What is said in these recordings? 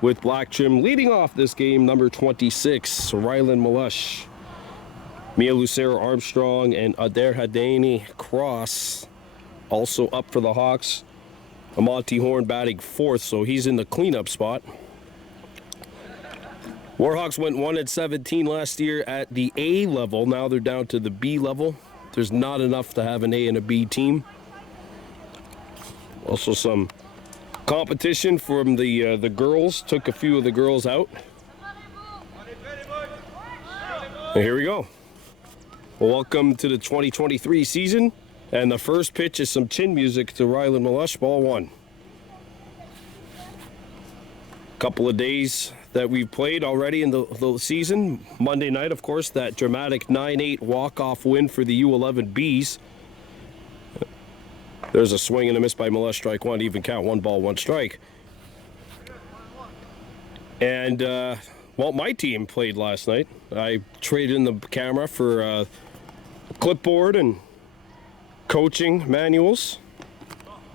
with black trim. Leading off this game, number 26, Rylan Malush. Mia Lucero Armstrong and Adair Hadani Cross also up for the Hawks. Monty Horn batting fourth, so he's in the cleanup spot. Warhawks went 1-17 last year at the A level. Now they're down to the B level. There's not enough to have an A and a B team. Also some competition from the girls. Took a few of the girls out. And here we go. Welcome to the 2023 season. And the first pitch is some chin music to Rylan Malush, ball one. Couple of days that we've played already in the season. Monday night, of course, that dramatic 9-8 walk-off win for the U11Bs. There's a swing and a miss by Malush, strike one, even count, 1 ball, 1 strike. And, well, my team played last night. I traded in the camera for clipboard and coaching manuals.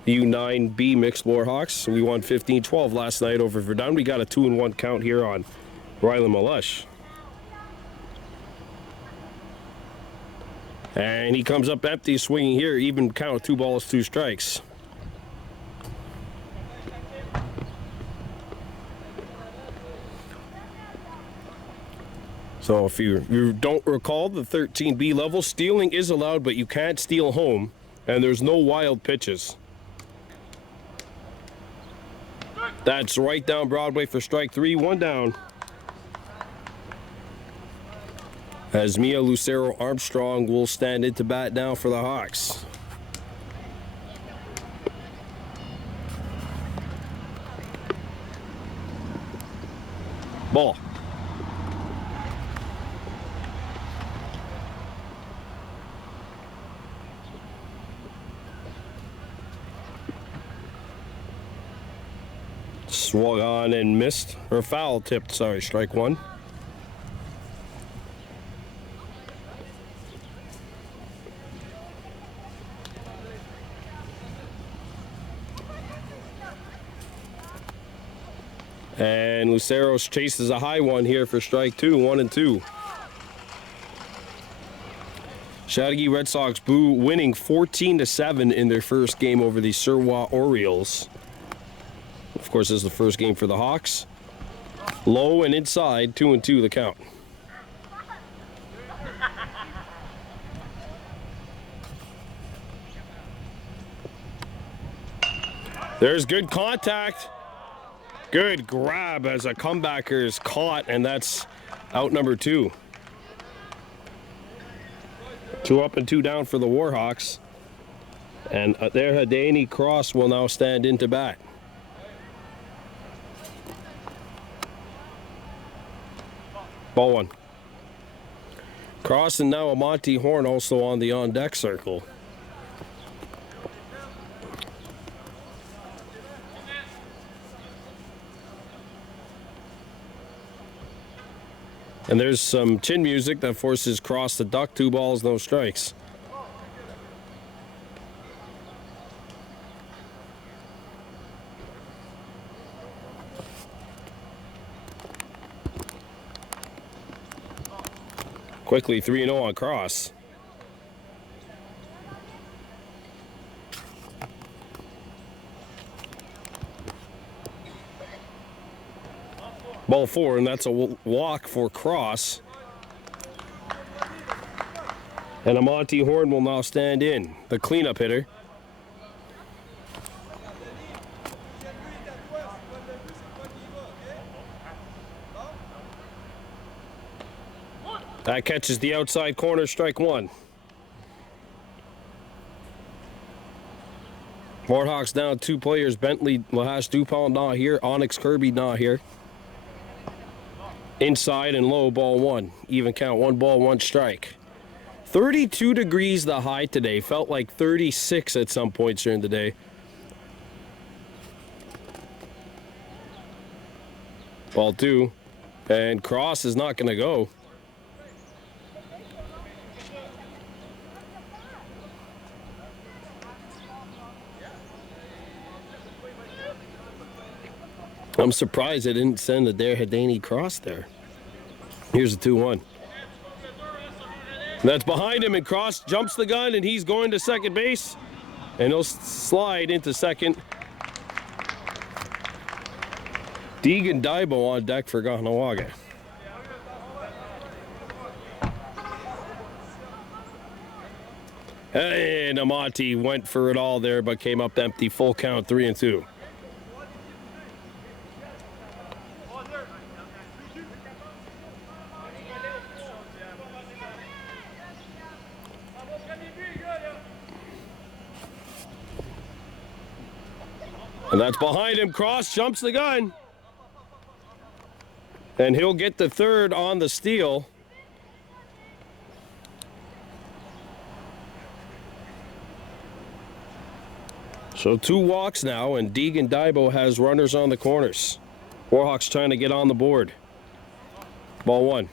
U9B mixed Warhawks. We won 15-12 last night over Verdun. We got a 2-1 count here on Rylan Malush. And he comes up empty, swinging here, even count, 2 balls, 2 strikes. So if you don't recall the 13B level, stealing is allowed, but you can't steal home, and there's no wild pitches. That's right down Broadway for strike 3, 1 down. As Mia Lucero Armstrong will stand into bat now for the Hawks. Ball. Swung on and missed, or foul tipped, sorry, strike 1. And Lucero chases a high one here for strike 2, 1-2. Chateauguay Red Sox winning 14-7 in their first game over the Surwa Orioles. Of course, this is the first game for the Hawks. Low and inside, 2-2 the count. There's good contact. Good grab as a comebacker is caught, and that's out number 2. 2 up and 2 down for the Warhawks. And there, Hadani Cross will now stand into bat. Ball 1. Cross and now a Monty Horn also on the on-deck circle. And there's some chin music that forces Cross to duck, 2 balls, no strikes. Quickly 3-0 on Cross. Ball 4, and that's a walk for Cross. And a Monty Horn will now stand in, the cleanup hitter. That catches the outside corner, strike 1. Warhawks down 2 players. Bentley, Lahash Dupont not here. Onyx Kirby not here. Inside and low, ball 1. Even count, 1 ball, 1 strike. 32 degrees the high today. Felt like 36 at some points during the day. Ball 2. And Cross is not going to go. I'm surprised they didn't send a Hidani cross there. Here's a 2-1. That's behind him, and Cross jumps the gun, and he's going to second base. And he'll slide into second. Deegan Daibo on deck for Kahnawake. And Amati went for it all there, but came up empty. Full count, 3-2. And that's behind him. Cross jumps the gun. And he'll get the third on the steal. So 2 walks now, and Deegan Daibo has runners on the corners. Warhawks trying to get on the board. Ball 1.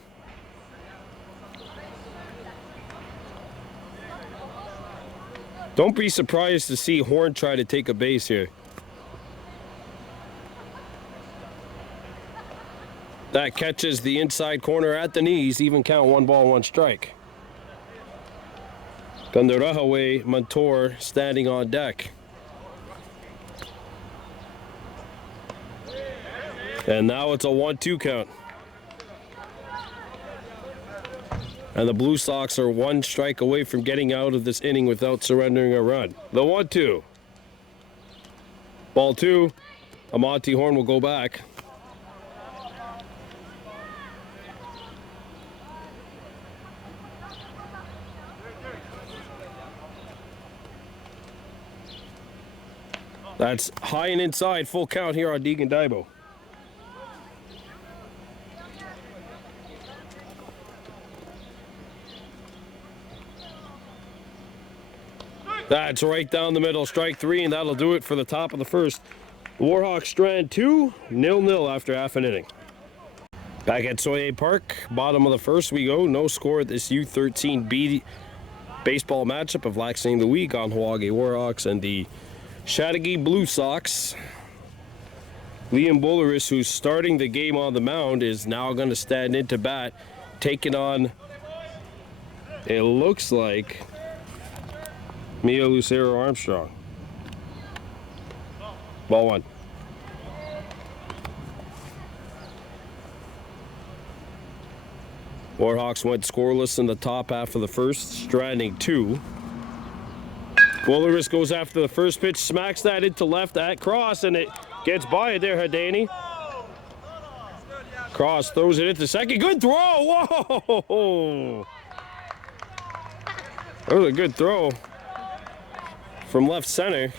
Don't be surprised to see Horn try to take a base here. That catches the inside corner at the knees. Even count, 1 ball, 1 strike. Kahnawake Montour standing on deck. And now it's a 1-2 count. And the Blue Sox are 1 strike away from getting out of this inning without surrendering a run. The 1-2. Ball 2. Amati Horn will go back. That's high and inside. Full count here on Deegan Daibo. That's right down the middle. Strike 3, and that'll do it for the top of the first. The Warhawks strand 2, 0-0 after half an inning. Back at Chateauguay Park, bottom of the first we go. No score at this U-13 B baseball matchup of last game of the week on Kahnawake Warhawks and the Chateauguay Blue Sox. Liam Bulleris, who's starting the game on the mound, is now going to stand into bat, taking on, it looks like, Mia Lucero Armstrong. Ball 1. Warhawks went scoreless in the top half of the first, stranding 2. Bulleris goes after the first pitch, smacks that into left at Cross, and it gets by it there, Hidani. Cross throws it into second. Good throw! Whoa! That was a good throw from left center.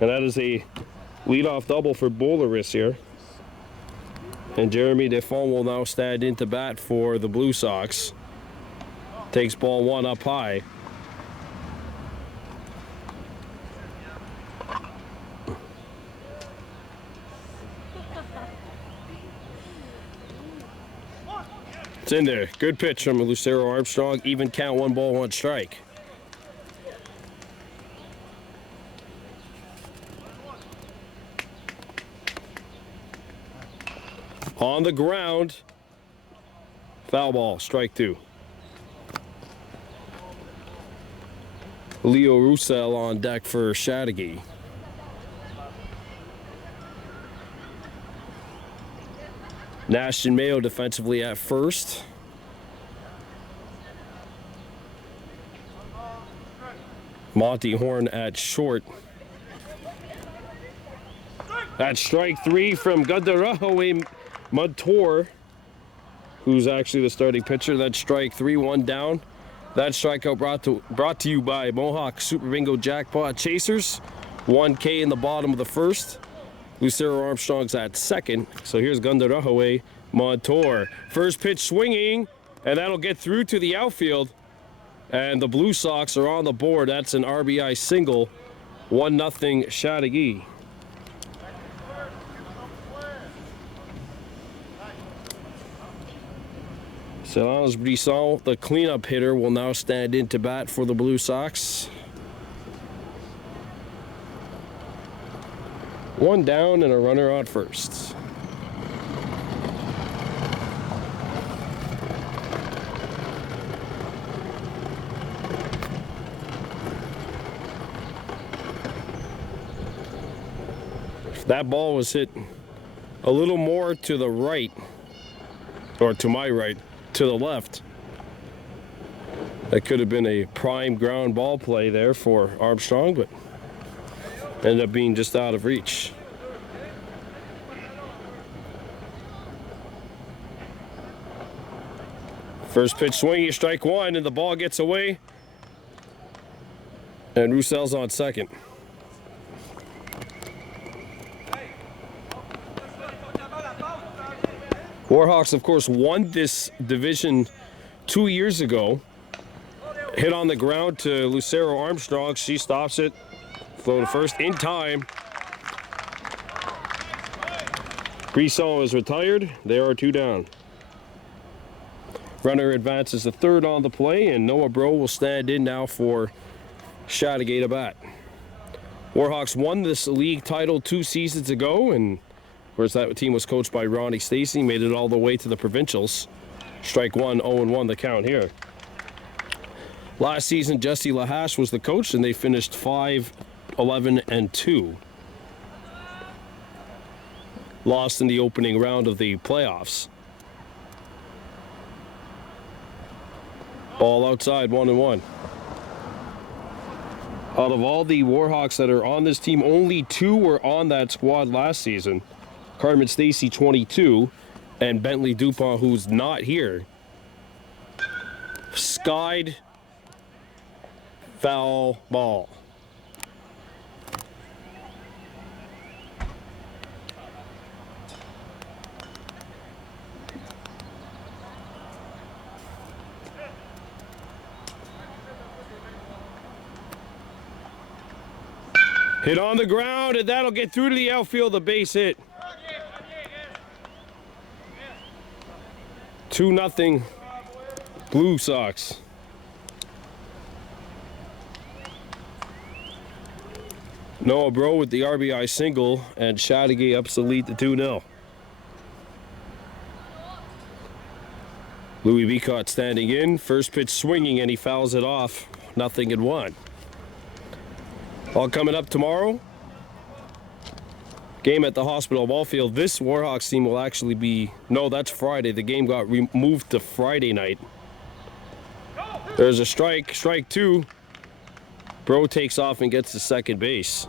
And that is a leadoff double for Bulleris here. And Jeremy Defoe will now stand into bat for the Blue Sox. Takes ball 1 up high. It's in there. Good pitch from Lucero Armstrong. Even count, 1 ball, 1 strike. On the ground. Foul ball, strike 2. Leo Roussel on deck for Chateauguay. Nash and Mayo defensively at first. Monty Horn at short. That's strike 3 from Warhawks Montour, who's actually the starting pitcher. That's strike 3, 1 down. That strikeout brought to you by Mohawk Super Bingo Jackpot Chasers. 1K in the bottom of the first. Lucero Armstrong's at second. So here's Warhawks Montour. First pitch swinging, and that'll get through to the outfield. And the Blue Sox are on the board. That's an RBI single. 1-0 Chateauguay. Solange Brisson, the cleanup hitter, will now stand into bat for the Blue Sox. One down and a runner on first. If that ball was hit a little more to the right, or to my right, to the left, that could have been a prime ground ball play there for Armstrong, but ended up being just out of reach. First pitch swinging, strike one, and the ball gets away. And Roussel's on second. Warhawks, of course, won this division 2 years ago. Hit on the ground to Lucero Armstrong. She stops it. Throw to first in time. Brisson is retired. There are two down. Runner advances to third on the play, and Noah Bro will stand in now for Chateauguay to bat. Warhawks won this league title 2 seasons ago, and of course that team was coached by Ronnie Stacy, made it all the way to the provincials. Strike one, 0-1 the count here. Last season, Jesse Lahash was the coach, and they finished 5-11-2. Lost in the opening round of the playoffs. Ball outside, 1-1. Out of all the Warhawks that are on this team, only 2 were on that squad last season. Carmen Stacy, 22, and Bentley Dupont, who's not here. Skied. Foul ball. Hit on the ground, and that'll get through to the outfield, the base hit. 2-0 Blue Sox. Noah Bro with the RBI single, and Chateauguay ups the lead to 2-0. Louis Bicott standing in, first pitch swinging, and he fouls it off. 0-1. All coming up tomorrow. Game at the Hospital Ball Field. This Warhawks team will actually be... No, that's Friday. The game got moved to Friday night. There's a strike. Strike two. Bro takes off and gets to second base.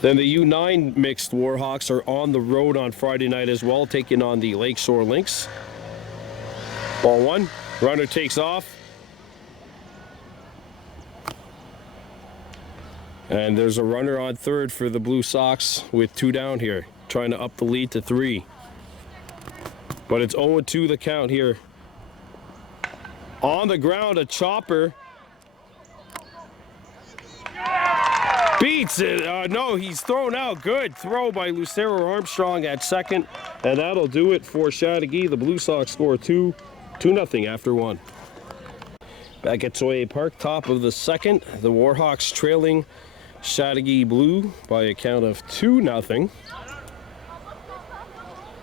Then the U9 mixed Warhawks are on the road on Friday night as well, taking on the Lakeshore Lynx. Ball one. Runner takes off. And there's a runner on third for the Blue Sox with 2 down here, trying to up the lead to 3. But it's 0-2 the count here. On the ground, a chopper. Beats it. No, he's thrown out. Good throw by Lucero Armstrong at second. And that'll do it for Chateauguay. The Blue Sox score 2-0 after 1. Back at Chateauguay Park, top of the second. The Warhawks trailing Chateauguay Blue by a count of 2-0.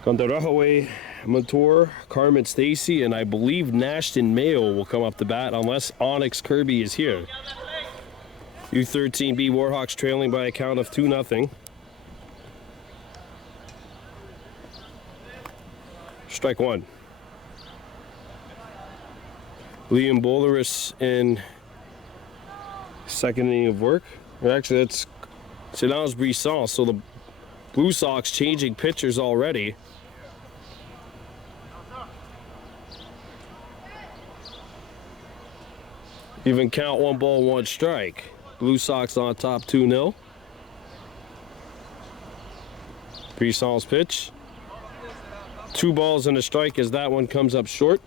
Kahnawake, Montour, Carmen Stacy, and I believe Nashton Mayo will come up to bat unless Onyx Kirby is here. U-13B Warhawks trailing by a count of 2-0. Strike one. Liam Bolaris in second inning of work. Actually, that's Silence Brisson. So the Blue Sox changing pitchers already. Even count 1 ball, 1 strike. Blue Sox on top 2-0. Brisson's pitch. 2 balls and a strike as that one comes up short.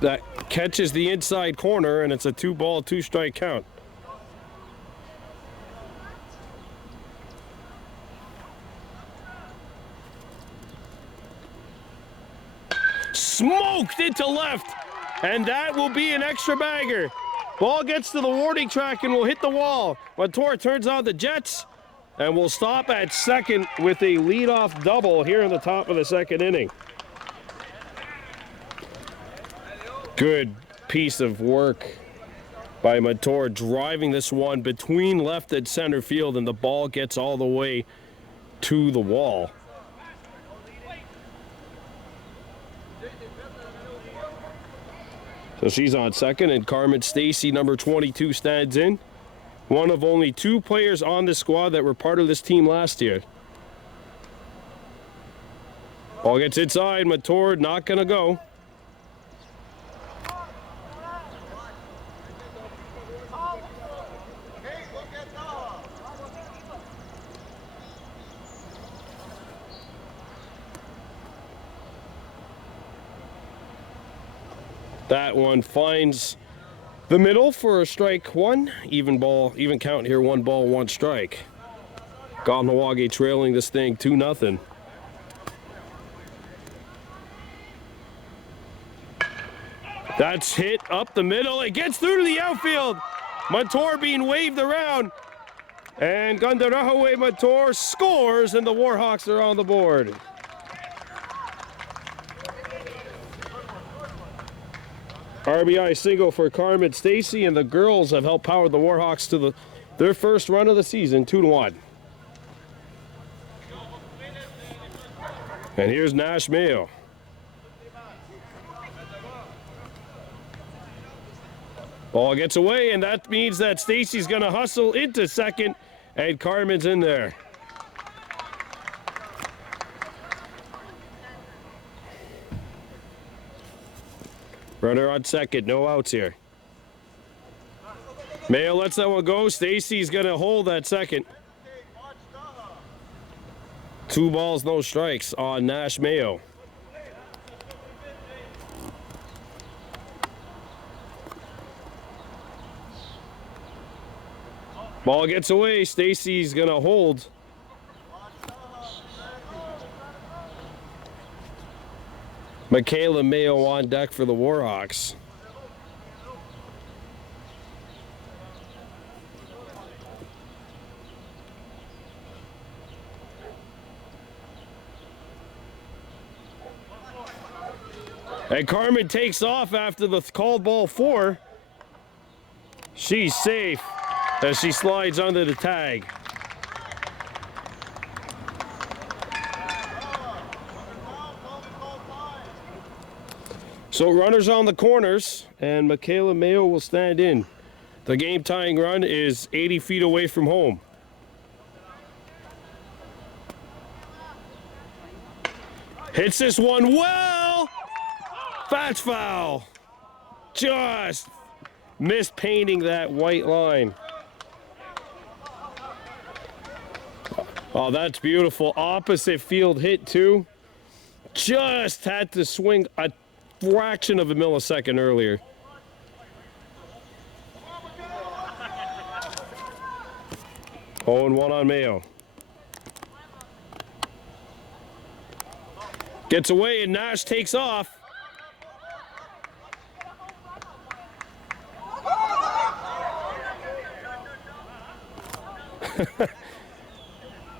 That catches the inside corner, and it's a 2 ball, 2 strike count. poked into left. And that will be an extra bagger. Ball gets to the warning track and will hit the wall. Montour turns on the Jets and will stop at second with a leadoff double here in the top of the second inning. Good piece of work by Montour, driving this one between left and center field, and the ball gets all the way to the wall. So she's on second, and Carmen Stacy, number 22, stands in. One of only 2 players on the squad that were part of this team last year. Ball gets inside. Montour not going to go. That one finds the middle for a strike one. Even count here, 1 ball, 1 strike. Kahnawake trailing this thing 2-0. That's hit up the middle. It gets through to the outfield. Montour being waved around. And Warhawks Montour scores, and the Warhawks are on the board. RBI single for Carmen Stacy, and the girls have helped power the Warhawks to their first run of the season, 2-1. And here's Nash Mayo. Ball gets away, and that means that Stacy's going to hustle into second, and Carmen's in there. Runner on second, no outs here. Mayo lets that one go. Stacy's going to hold that second. 2 balls, no strikes on Nash Mayo. Ball gets away. Stacy's going to hold. Michaela Mayo on deck for the Warhawks. And Carmen takes off after the called ball 4. She's safe as she slides under the tag. So runners on the corners, and Michaela Mayo will stand in. The game-tying run is 80 feet away from home. Hits this one well. That's foul. Just missed painting that white line. Oh, that's beautiful. Opposite field hit too. Just had to swing a fraction of a millisecond earlier. Oh, and 1 on Mayo. Gets away, and Nash takes off.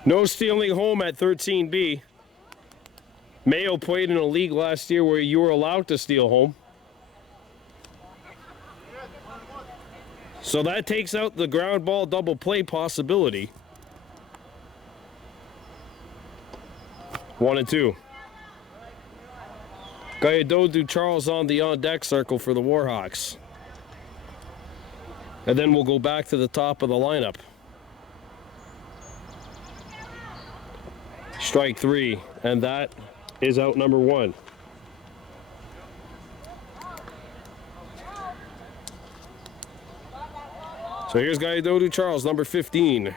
No stealing home at 13B. Mayo played in a league last year where you were allowed to steal home. So that takes out the ground ball double play possibility. 1-2. Kahnawake Charles on the on-deck circle for the Warhawks. And then we'll go back to the top of the lineup. Strike 3, and that is out number 1. So here's Kahnawake Charles, number 15.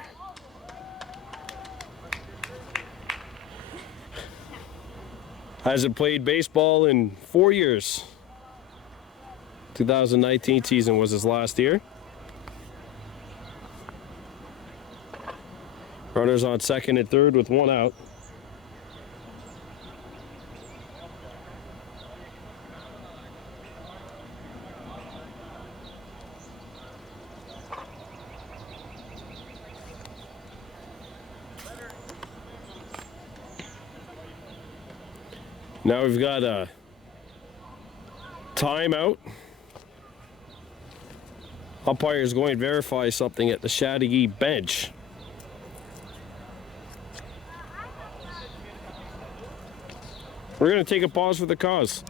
Hasn't played baseball in 4 years. 2019 season was his last year. Runners on second and third with 1 out. Now we've got a timeout. Umpire's going to verify something at the Chateauguay bench. We're going to take a pause for the cause.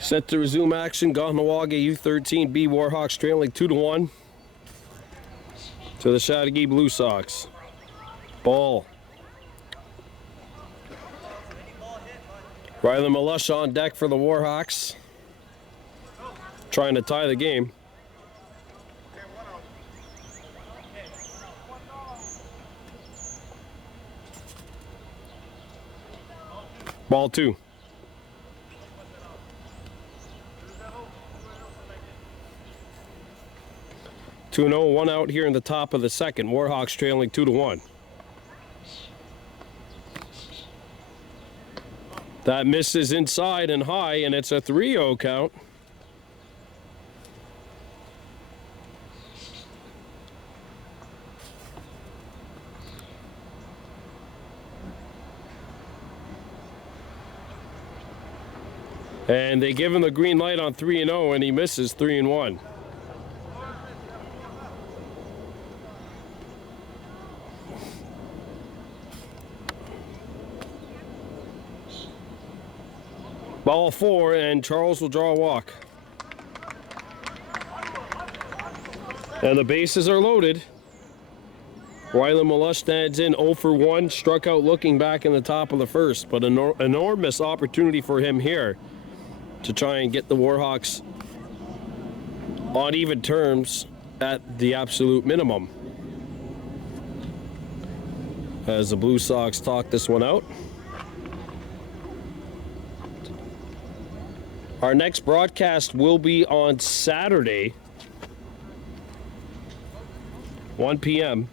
Set to resume action. Kahnawake U-13 B Warhawks trailing 2-1 to the Chateauguay Blue Sox. Ball. Riley Malush on deck for the Warhawks, trying to tie the game. Ball 2. 2-0, 1 out here in the top of the second. Warhawks trailing 2-1. That misses inside and high, and it's a 3-0 count. And they give him the green light on 3-0, and he misses 3-1. Ball 4, and Charles will draw a walk. And the bases are loaded. Riley Malush stands in 0 for 1, struck out looking back in the top of the first, but an enormous opportunity for him here to try and get the Warhawks on even terms at the absolute minimum. As the Blue Sox talk this one out. Our next broadcast will be on Saturday, 1 p.m.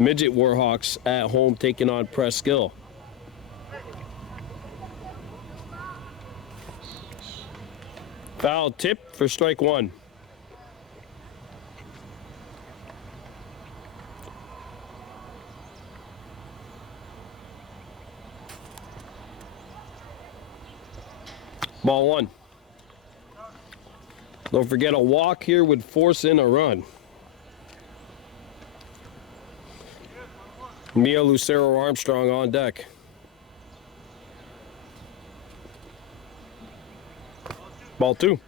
Midget Warhawks at home taking on Presqu'Île. Foul tip for strike 1. Ball 1. Don't forget, a walk here would force in a run. Mia Lucero Armstrong on deck. Ball 2.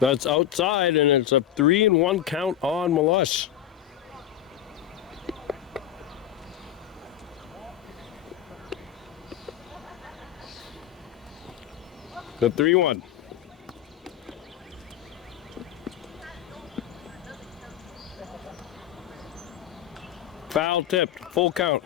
That's outside, and it's a 3-1 count on Malush. The 3-1. Foul tipped, full count.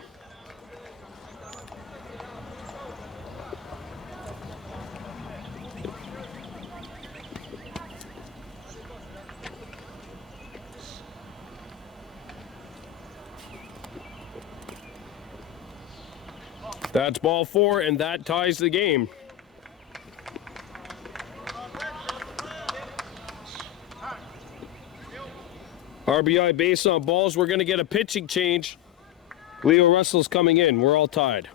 That's ball 4, and that ties the game. RBI base on balls. We're going to get a pitching change. Leo Russell's coming in. We're all tied.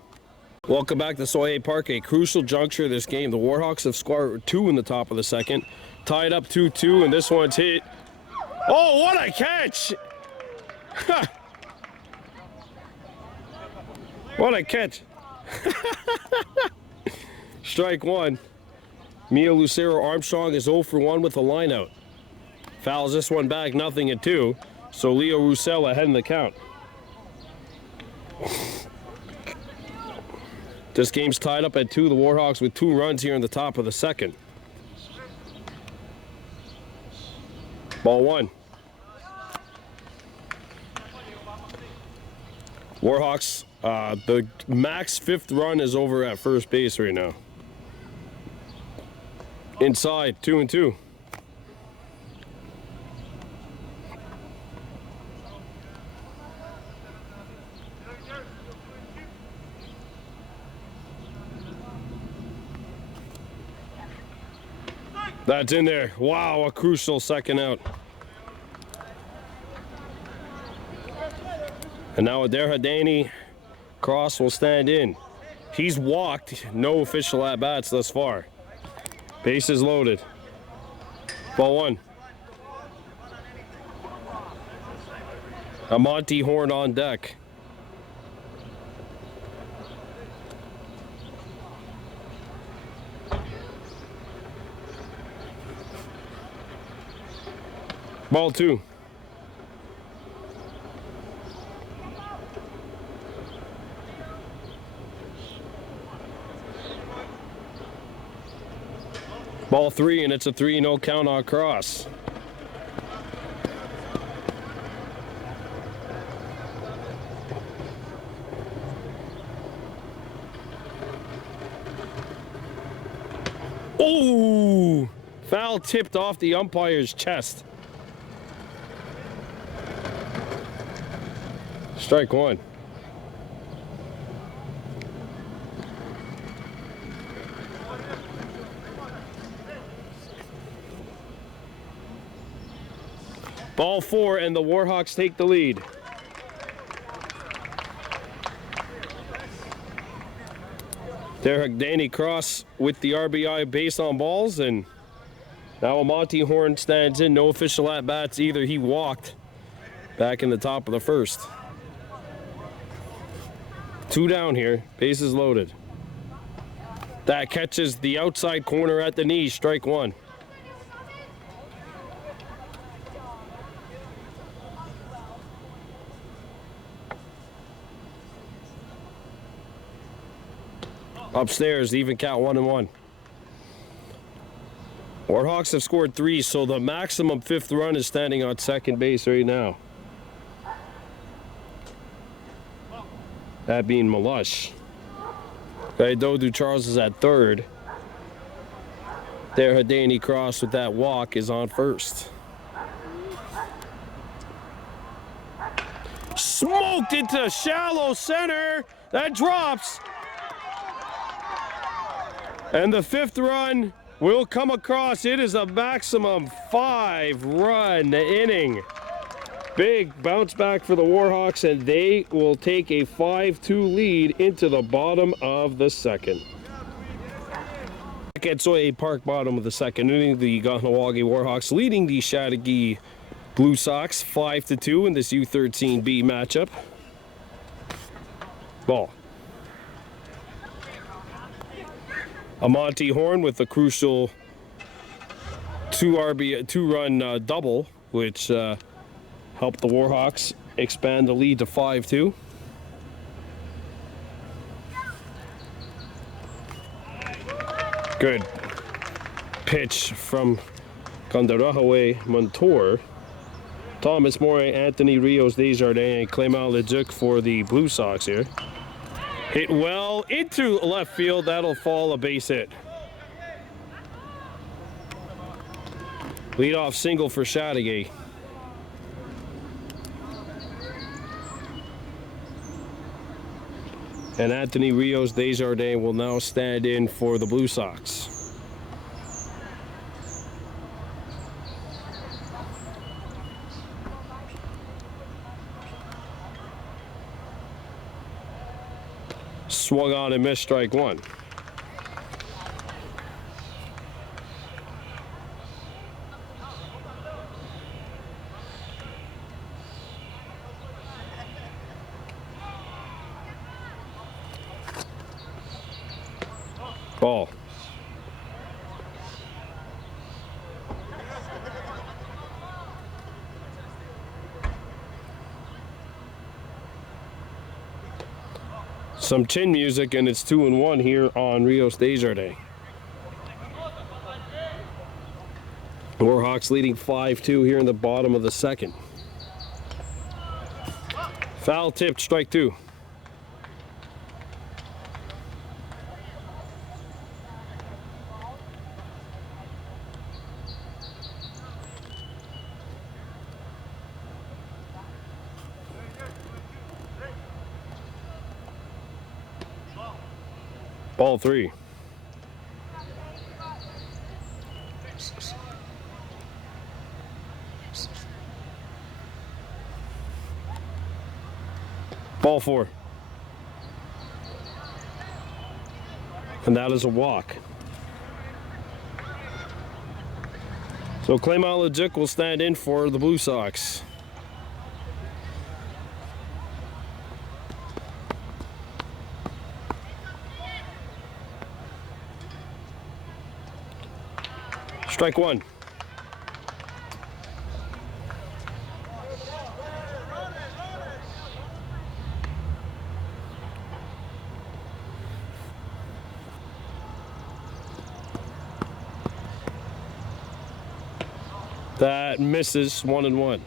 Welcome back to Soye Park, a crucial juncture of this game. The Warhawks have scored 2 in the top of the second. Tied up 2-2, and this one's hit. Oh, what a catch! What a catch! Strike 1. Mia Lucero Armstrong is 0 for 1 with a line out. Fouls this one back, 0-2. So Leo Roussel ahead in the count. This game's tied up at 2. The Warhawks with 2 runs here in the top of the second. Ball 1. Warhawks, the max 5th run is over at first base right now. Inside, 2-2. That's in there. Wow, a crucial second out. And now Adair Hadani Cross will stand in. He's walked, no official at-bats thus far. Bases loaded. Ball one. A Monty Horn on deck. Ball two. Ball three, and it's a 3-0 count on Cross. Oh! Foul tipped off the umpire's chest. Strike one. Ball four, and the Warhawks take the lead. Derek Danny Cross with the RBI base on balls, and now Monty Horn stands in. No official at-bats either. He walked back in the top of the first. Two down here, bases loaded. That catches the outside corner at the knee, strike one. Upstairs, even count 1-1. Warhawks have scored 3, so the maximum fifth run is standing on second base right now. That being Malush. Dodu Charles is at third. There, Hadani Cross with that walk is on first. Smoked into shallow center. That drops. And the fifth run will come across. It is a maximum 5-run inning. Big bounce back for the Warhawks, and they will take a 5-2 lead into the bottom of the second. At Chateauguay Park, bottom of the second inning, the Kahnawake Warhawks leading the Chateauguay Blue Sox 5-2 in this U-13B matchup. Ball. A Monty Horn with a crucial two-run double, which helped the Warhawks expand the lead to 5-2. Good pitch from Kahnawake Montour. Thomas Moray, Anthony Rios, Desjardins, and Clément Leduc for the Blue Sox here. Hit well into left field. That'll fall a base hit. Leadoff single for Chateauguay. And Anthony Rios Desjardins will now stand in for the Blue Sox. Swung on and missed, strike one. Ball. Some chin music, and it's 2-1 here on Rios Desjardins. Warhawks leading 5-2 here in the bottom of the second. Foul tipped, strike two. Ball three. Ball 4. And that is a walk. So Claymont Leduc will stand in for the Blue Sox. Strike 1. That misses 1-1.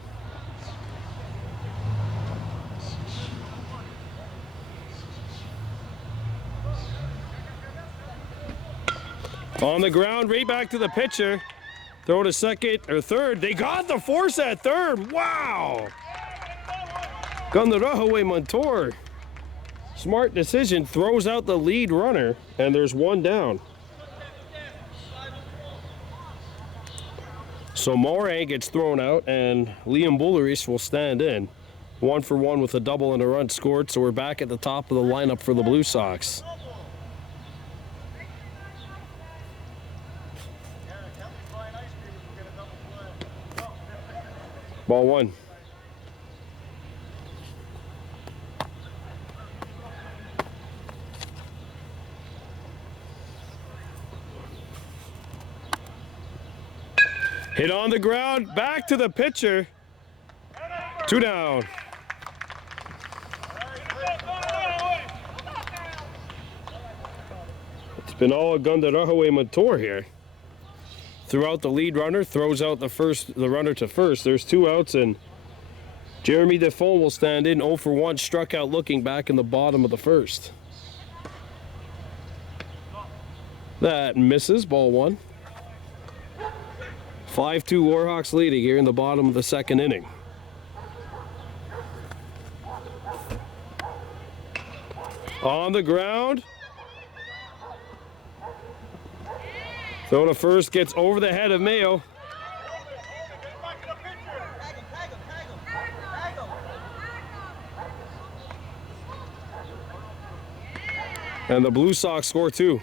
On the ground, right back to the pitcher. Throw to second or third. They got the force at third. Wow! Kahnawake Montour. Smart decision. Throws out the lead runner, and there's one down. So Moray gets thrown out, and Liam Bulleris will stand in. 1-for-1 with a double and a run scored, so we're back at the top of the lineup for the Blue Sox. Ball 1. Hit on the ground, back to the pitcher. 2 down. It's been all Kahnawake Montour here. Throughout the lead runner, throws out the runner to first. There's 2 outs, and Jeremy Defoe will stand in. 0-for-1, struck out looking back in the bottom of the first. That misses, ball 1. 5-2 Warhawks leading here in the bottom of the second inning. On the ground. Throw to first, gets over the head of Mayo. And the Blue Sox score 2.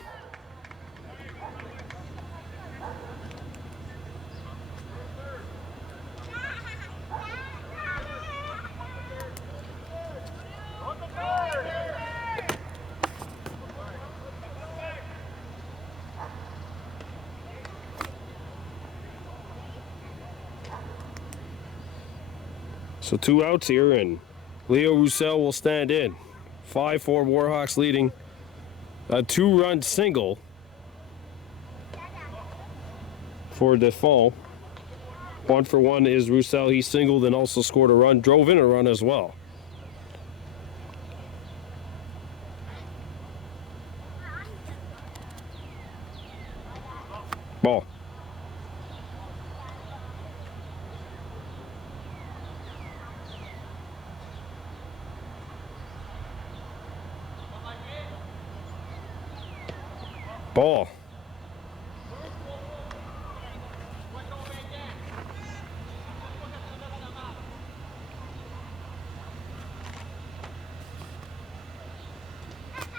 So 2 outs here, and Leo Roussel will stand in. 5-4 Warhawks leading. A 2-run single for Defoe. 1-for-1 is Roussel. He singled and also scored a run, drove in a run as well. Ball. Ball.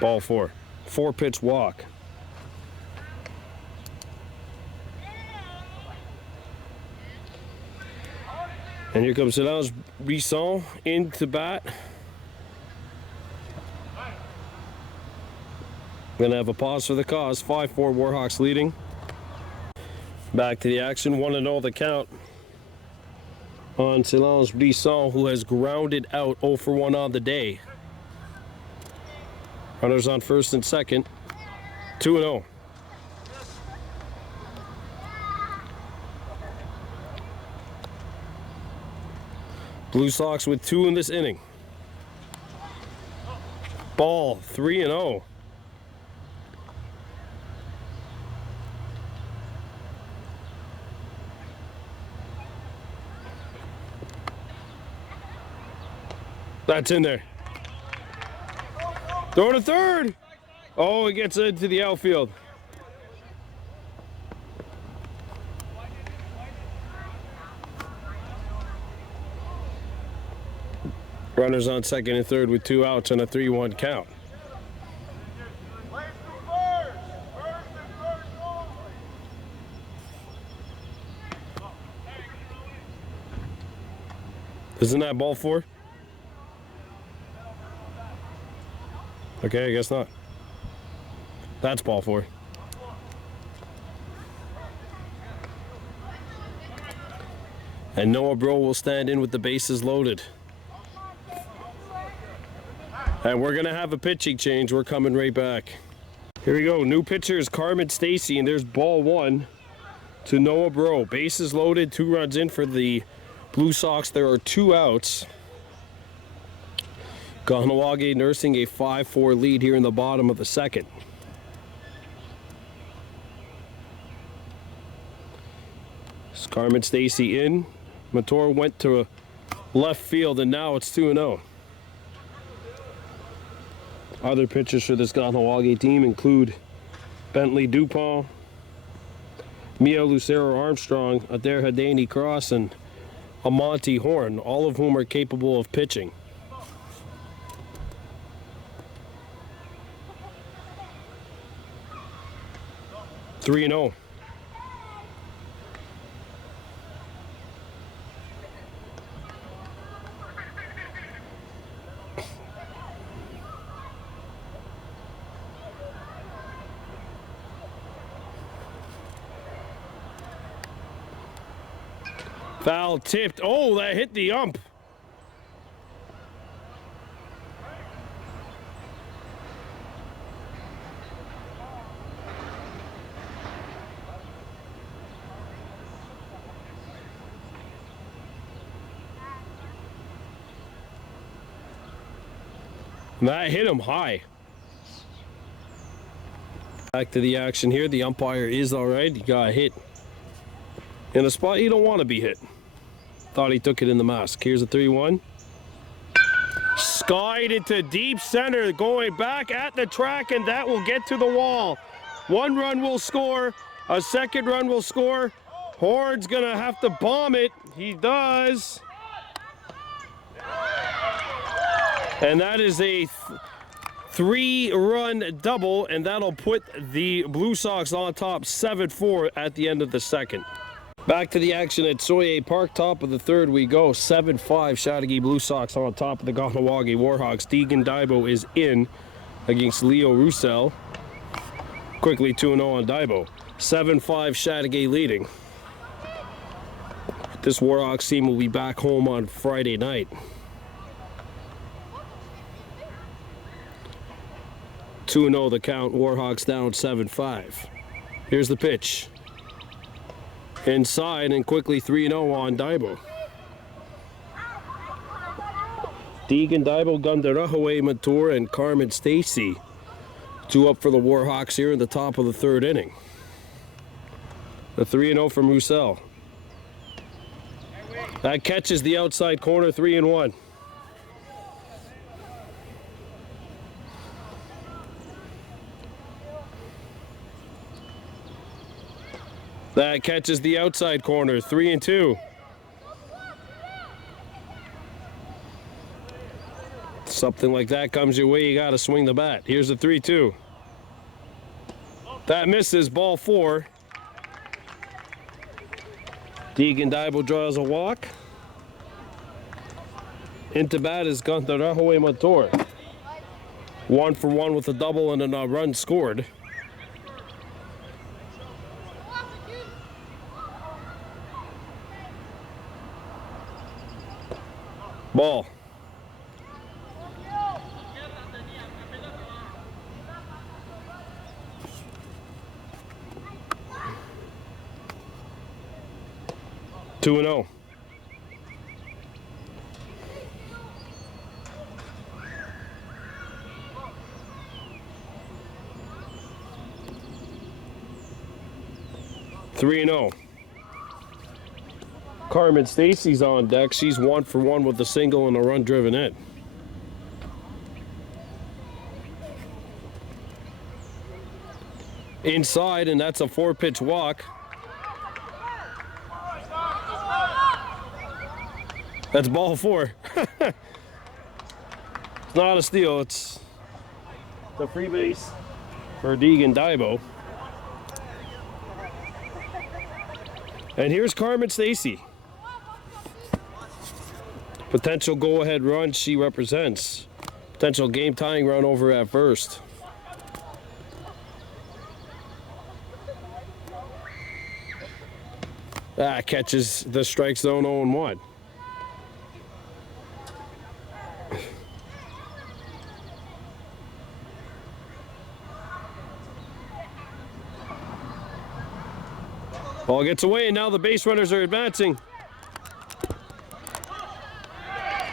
Ball 4. 4-pitch walk. And here comes Solange Brisson into bat. Gonna have a pause for the cause. 5-4 Warhawks leading. Back to the action. 1-0 the count on Solange Brisson, who has grounded out 0-for-1 on the day. Runners on first and second. 2-0. Blue Sox with 2 in this inning. Ball 3-0. That's in there. Throw to third. Oh, it gets into the outfield. Runners on second and third with 2 outs and a 3-1 count. Isn't that ball 4? Okay, I guess not. That's ball 4. And Noah Bro will stand in with the bases loaded. And we're going to have a pitching change. We're coming right back. Here we go. New pitcher is Carmen Stacy, and there's ball 1 to Noah Bro. Bases loaded, 2 runs in for the Blue Sox. There are 2 outs. Kahnawake nursing a 5-4 lead here in the bottom of the second. Carmen Stacy in. Mator went to left field, and now it's 2-0. Other pitchers for this Kahnawake team include Bentley Dupont, Mia Lucero Armstrong, Adair Hadani Cross, and Amonte Horn, all of whom are capable of pitching. Three and 0. Foul tipped. Oh, that hit the ump. That hit him high. Back to the action here. The umpire is all right. He got hit in a spot you don't want to be hit. Thought he took it in the mask. Here's a 3-1. Skied into deep center, going back at the track, and that will get to the wall. 1 run will score. A 2nd run will score. Horn's gonna have to bomb it. He does. And that is a 3-run double, and that'll put the Blue Sox on top 7-4 at the end of the second. Back to the action at Soye Park, top of the third we go. 7-5 Chateauguay Blue Sox on top of the Kahnawake Warhawks. Deegan Daibo is in against Leo Roussel. Quickly 2-0 on Daibo. 7-5 Chateauguay leading. This Warhawks team will be back home on Friday night. 2-0 the count. Warhawks down 7-5. Here's the pitch. Inside, and quickly 3-0 on Daibo. Deegan Daibo, Warhawks, Matur, and Carmen Stacy. 2 up for the Warhawks here in the top of the 3rd inning. The 3-0 from Roussel. That catches the outside corner, 3-1. That catches the outside corner, 3-2. Something like that comes your way, you got to swing the bat. Here's the 3-2. That misses, ball 4. Deegan Daibo draws a walk. Into bat is Warhawks Mator. 1 for 1 with a double and a run scored. Ball. Two and 0. Three and 0. Carmen Stacy's on deck. She's 1 for 1 with a single and a run driven in. Inside, and that's a 4-pitch walk. That's ball 4. It's not a steal, it's the free base for Deegan Daibo. And here's Carmen Stacy. Potential go-ahead run she represents. Potential game-tying run over at first. Catches the strike zone 0-1. Ball gets away, and now the base runners are advancing.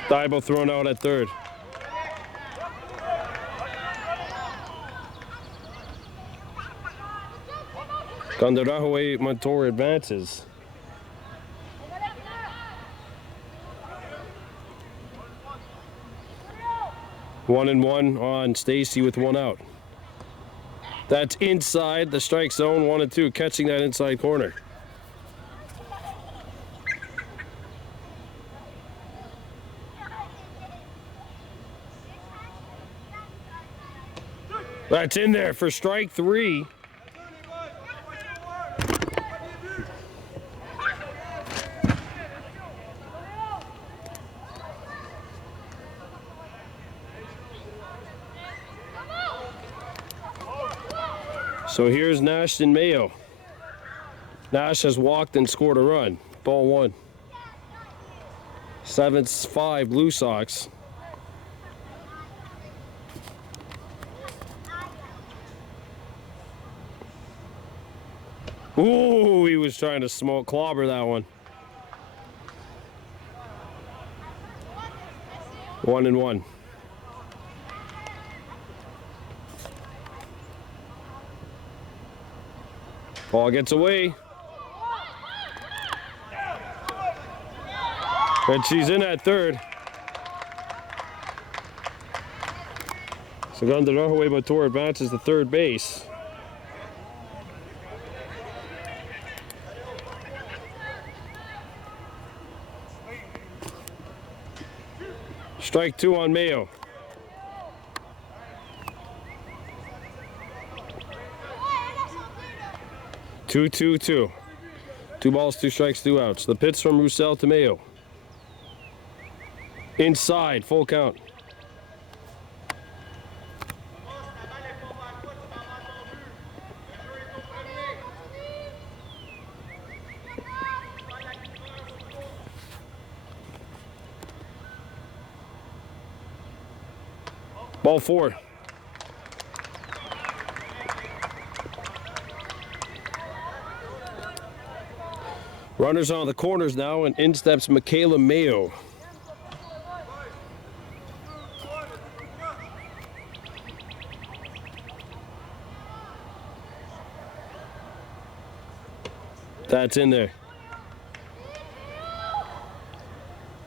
Daibo thrown out at third. Kahnawake Montour advances. One and one on Stacy with one out. That's inside the strike zone, 1-2, catching that inside corner. That's in there for strike 3. So here's Nash and Mayo. Nash has walked and scored a run. Ball 1. 7-5 Blue Sox. Ooh, he was trying to clobber that one. 1-1. Ball gets away. And she's in at third. So Kahnawake Montour advances to third base. Strike 2 on Mayo. Two. 2 balls, 2 strikes, 2 outs. The pitch from Roussel to Mayo. Inside, full count. Ball 4. Runners on the corners now, and in steps Michaela Mayo. That's in there.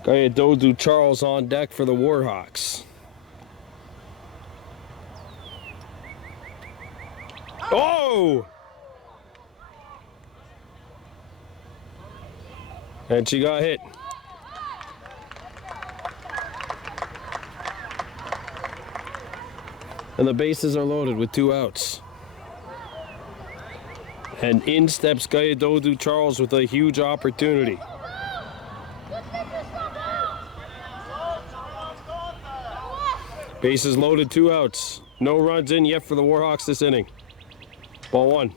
Dodu Charles on deck for the Warhawks. Oh! And she got hit. And the bases are loaded with 2 outs. And in steps Dodu Charles with a huge opportunity. Bases loaded, 2 outs. No runs in yet for the Warhawks this inning. Ball 1.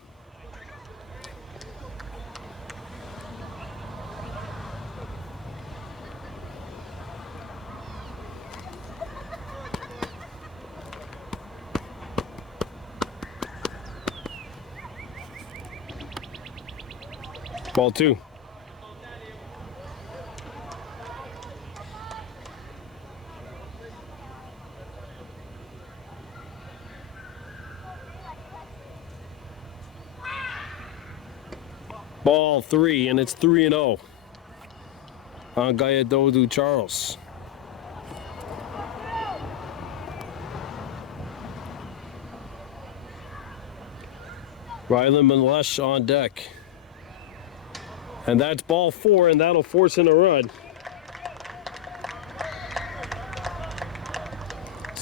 Ball 2. Ball 3, and it's 3-0 on Dodu Charles. Rylan Malesh on deck. And that's ball 4, and that'll force in a run.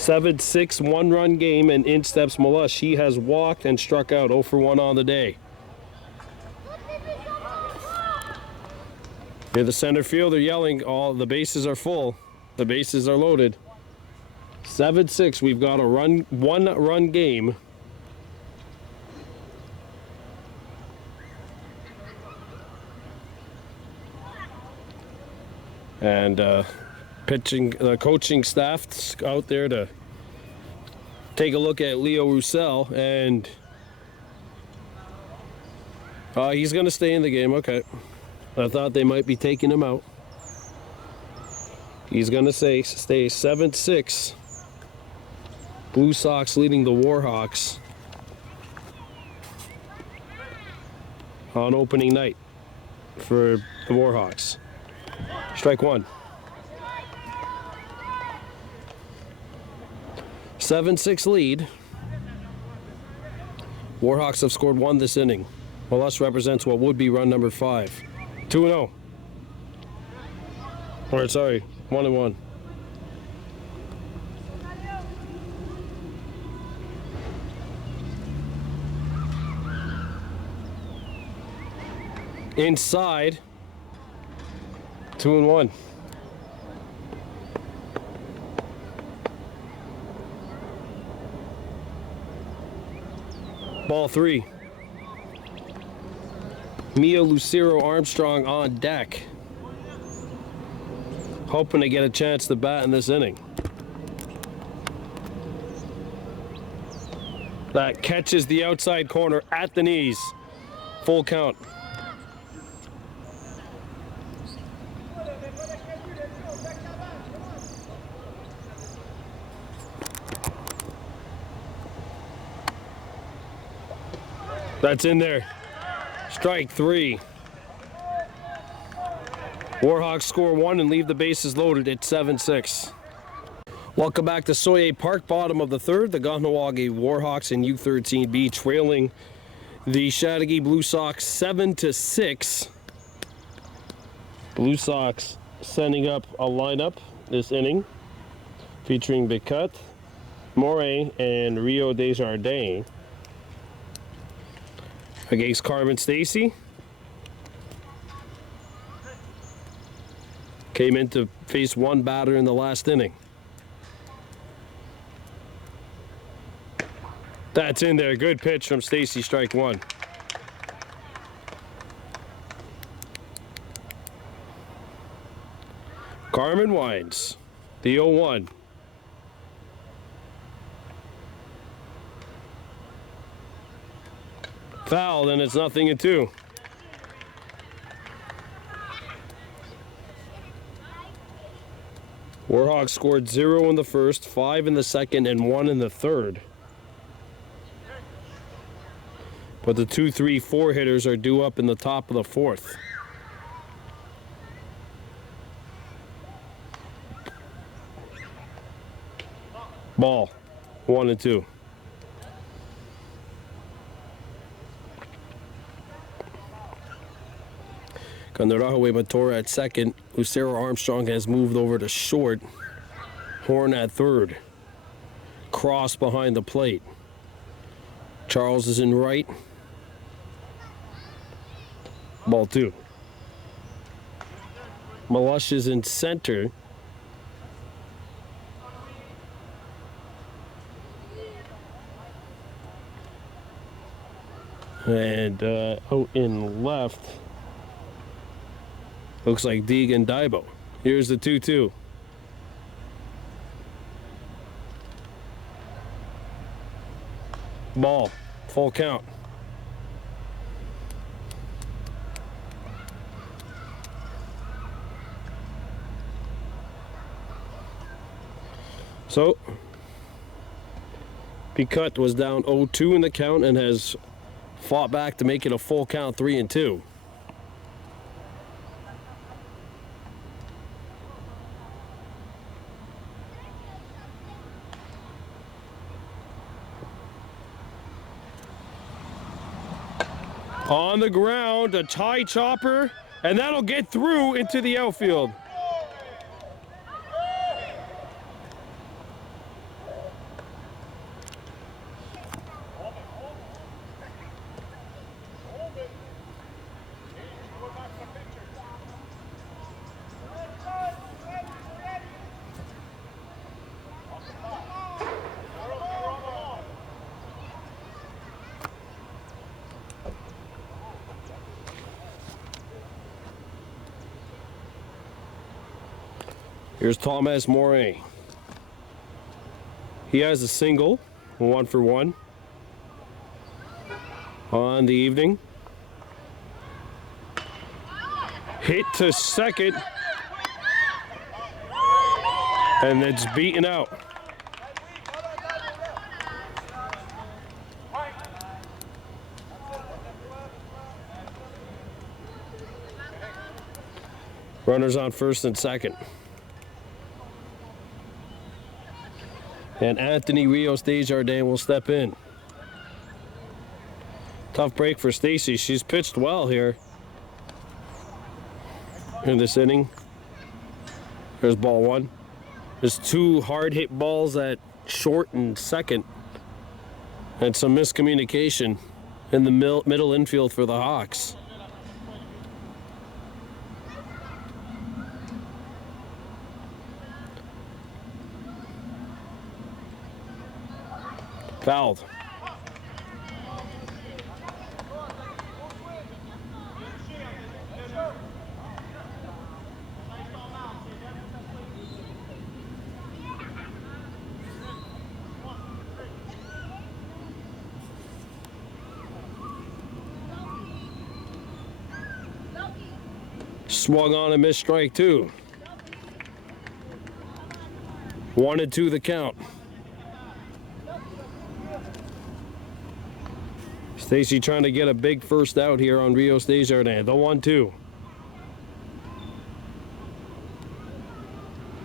7-6 one-run game, and in steps Melush. She has walked and struck out 0 for 1 on the day. Here the center fielder yelling, all the bases are full. The bases are loaded. 7-6, we've got a one-run game. And the coaching staff's out there to take a look at Leo Roussel, and he's going to stay in the game. Okay. I thought they might be taking him out. He's going to stay 7-6. Blue Sox leading the Warhawks on opening night for the Warhawks. Strike one. 7-6 lead. Warhawks have scored 1 this inning. Melush represents what would be run number 5. 2-0. Or sorry, 1-1. Inside. 2-1. Ball 3. Mia Lucero Armstrong on deck. Hoping to get a chance to bat in this inning. That catches the outside corner at the knees. Full count. That's in there. Strike 3. Warhawks score 1 and leave the bases loaded at 7-6. Welcome back to Soye Park, bottom of the 3rd. The Kahnawake Warhawks and U-13B trailing the Chateauguay Blue Sox 7-6. Blue Sox sending up a lineup this inning featuring Bicut, Moray, and Rio Desjardins. Against Carmen Stacy. Came in to face 1 batter in the last inning. That's in there. Good pitch from Stacy, strike 1. Carmen winds the 0-1. Fouled, and it's 0-2. Warhawks scored 0 in the first, 5 in the second, and 1 in the third. But the 2, 3, 4 hitters are due up in the top of the 4th. Ball, 1-2. Kahnawake Matora at second. Lucero Armstrong has moved over to short. Horn at third. Cross behind the plate. Charles is in right. Ball 2. Melush is in center. And out in left. Looks like Deegan Daibo. Here's the 2-2. Ball. Full count. So, Picut was down 0-2 in the count and has fought back to make it a full count, 3-2. On the ground, a tie chopper, and that'll get through into the outfield. Here's Thomas Moray. He has a single, 1 for 1 on the evening. Hit to second, and it's beaten out. Runners on first and second. And Anthony Rios Desjardins will step in. Tough break for Stacy. She's pitched well here in this inning. There's ball 1. There's 2 hard hit balls at short and second. And some miscommunication in the middle infield for the Hawks. Fouled. Swung on and missed strike 2. 1-2 the count. Stacy trying to get a big first out here on Rios Desjardins. The 1-2.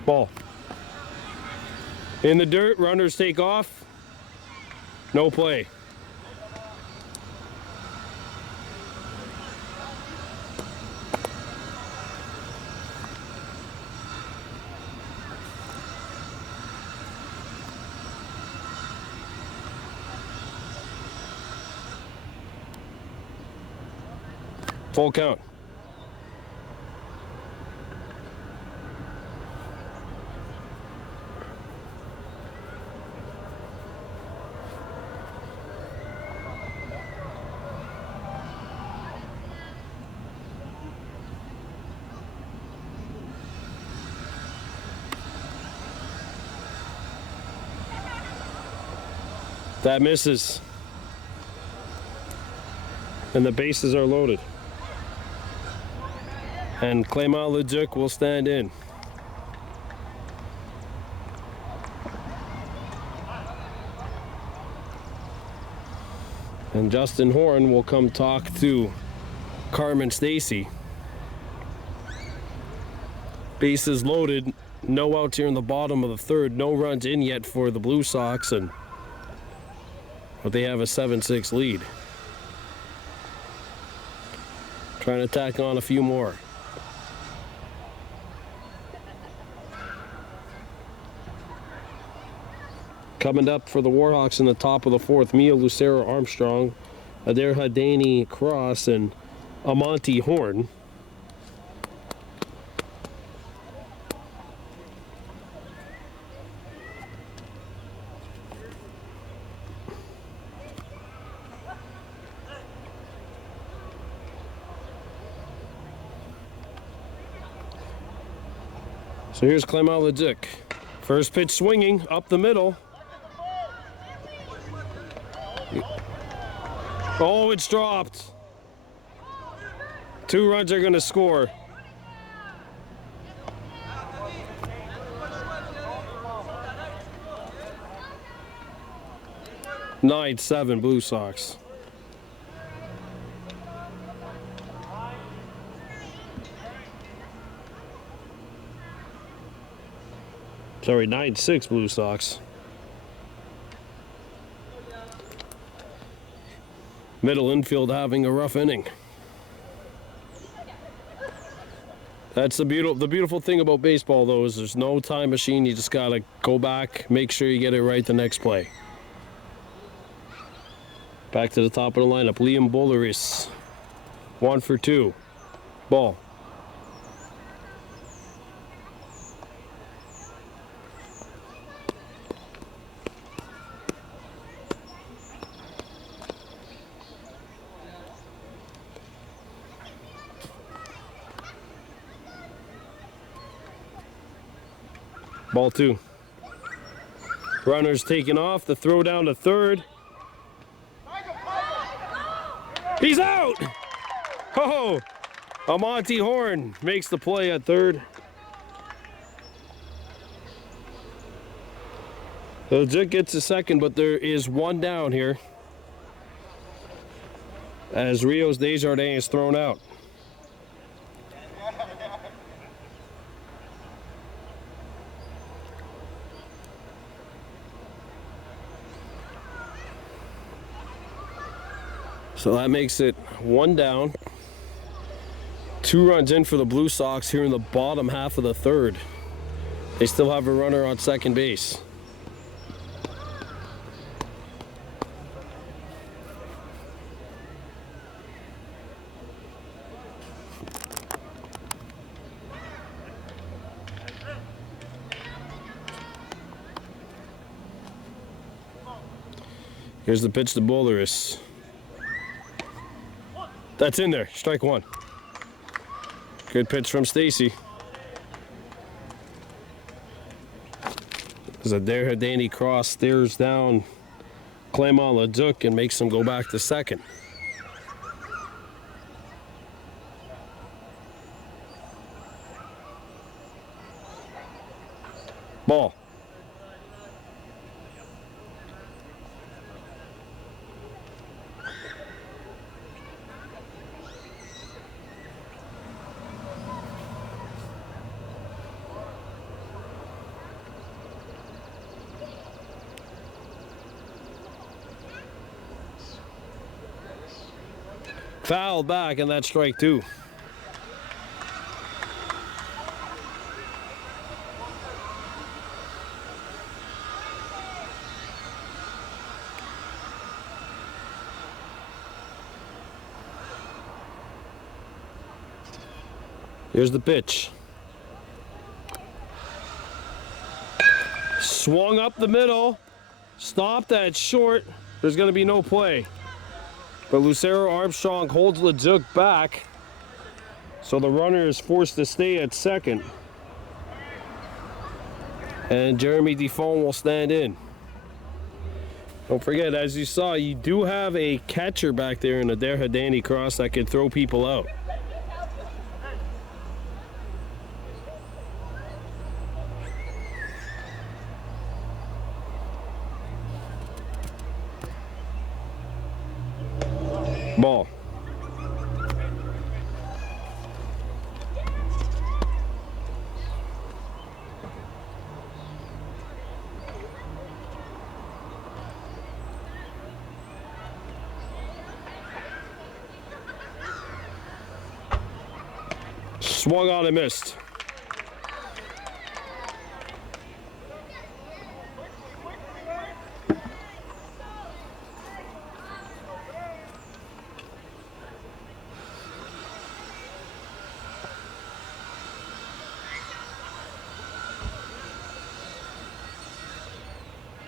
Ball. In the dirt, runners take off. No play. Full count. That misses. And the bases are loaded. And Clément Leduc will stand in. And Justin Horn will come talk to Carmen Stacy. Bases loaded. No outs here in the bottom of the third. No runs in yet for the Blue Sox, but they have a 7-6 lead. Trying to tack on a few more. Coming up for the Warhawks in the top of the fourth, Mia Lucero Armstrong, Adair Hadani Cross, and Amonte Horn. So here's Clément Leduc. First pitch swinging up the middle. Oh, it's dropped. 2 runs are going to score. Nine, 7 Blue Sox. Sorry, 9-6 Blue Sox. Middle infield having a rough inning. That's the beautiful thing about baseball, though, is there's no time machine. You just gotta go back, make sure you get it right the next play. Back to the top of the lineup, Liam Bolaris, 1 for 2. Ball. Ball 2. Runner's taking off. The throw down to third. He's out! Oh! Monty Horn makes the play at third. Leduc gets a second, but there is one down here as Rios Desjardins is thrown out. So that makes it one down. 2 runs in for the Blue Sox here in the bottom half of the third. They still have a runner on second base. Here's the pitch to Boulderis. That's in there. Strike 1. Good pitch from Stacy. As a Danny Cross stares down Clement Leduc and makes him go back to second. Ball. Foul back, and that's strike 2. Here's the pitch. Swung up the middle. Stopped at short. There's going to be no play. But Lucero Armstrong holds Leduc back, so the runner is forced to stay at second. And Jeremy Defoe will stand in. Don't forget, as you saw, you do have a catcher back there in Adair Danny Cross that can throw people out. Ball. Swung on and missed.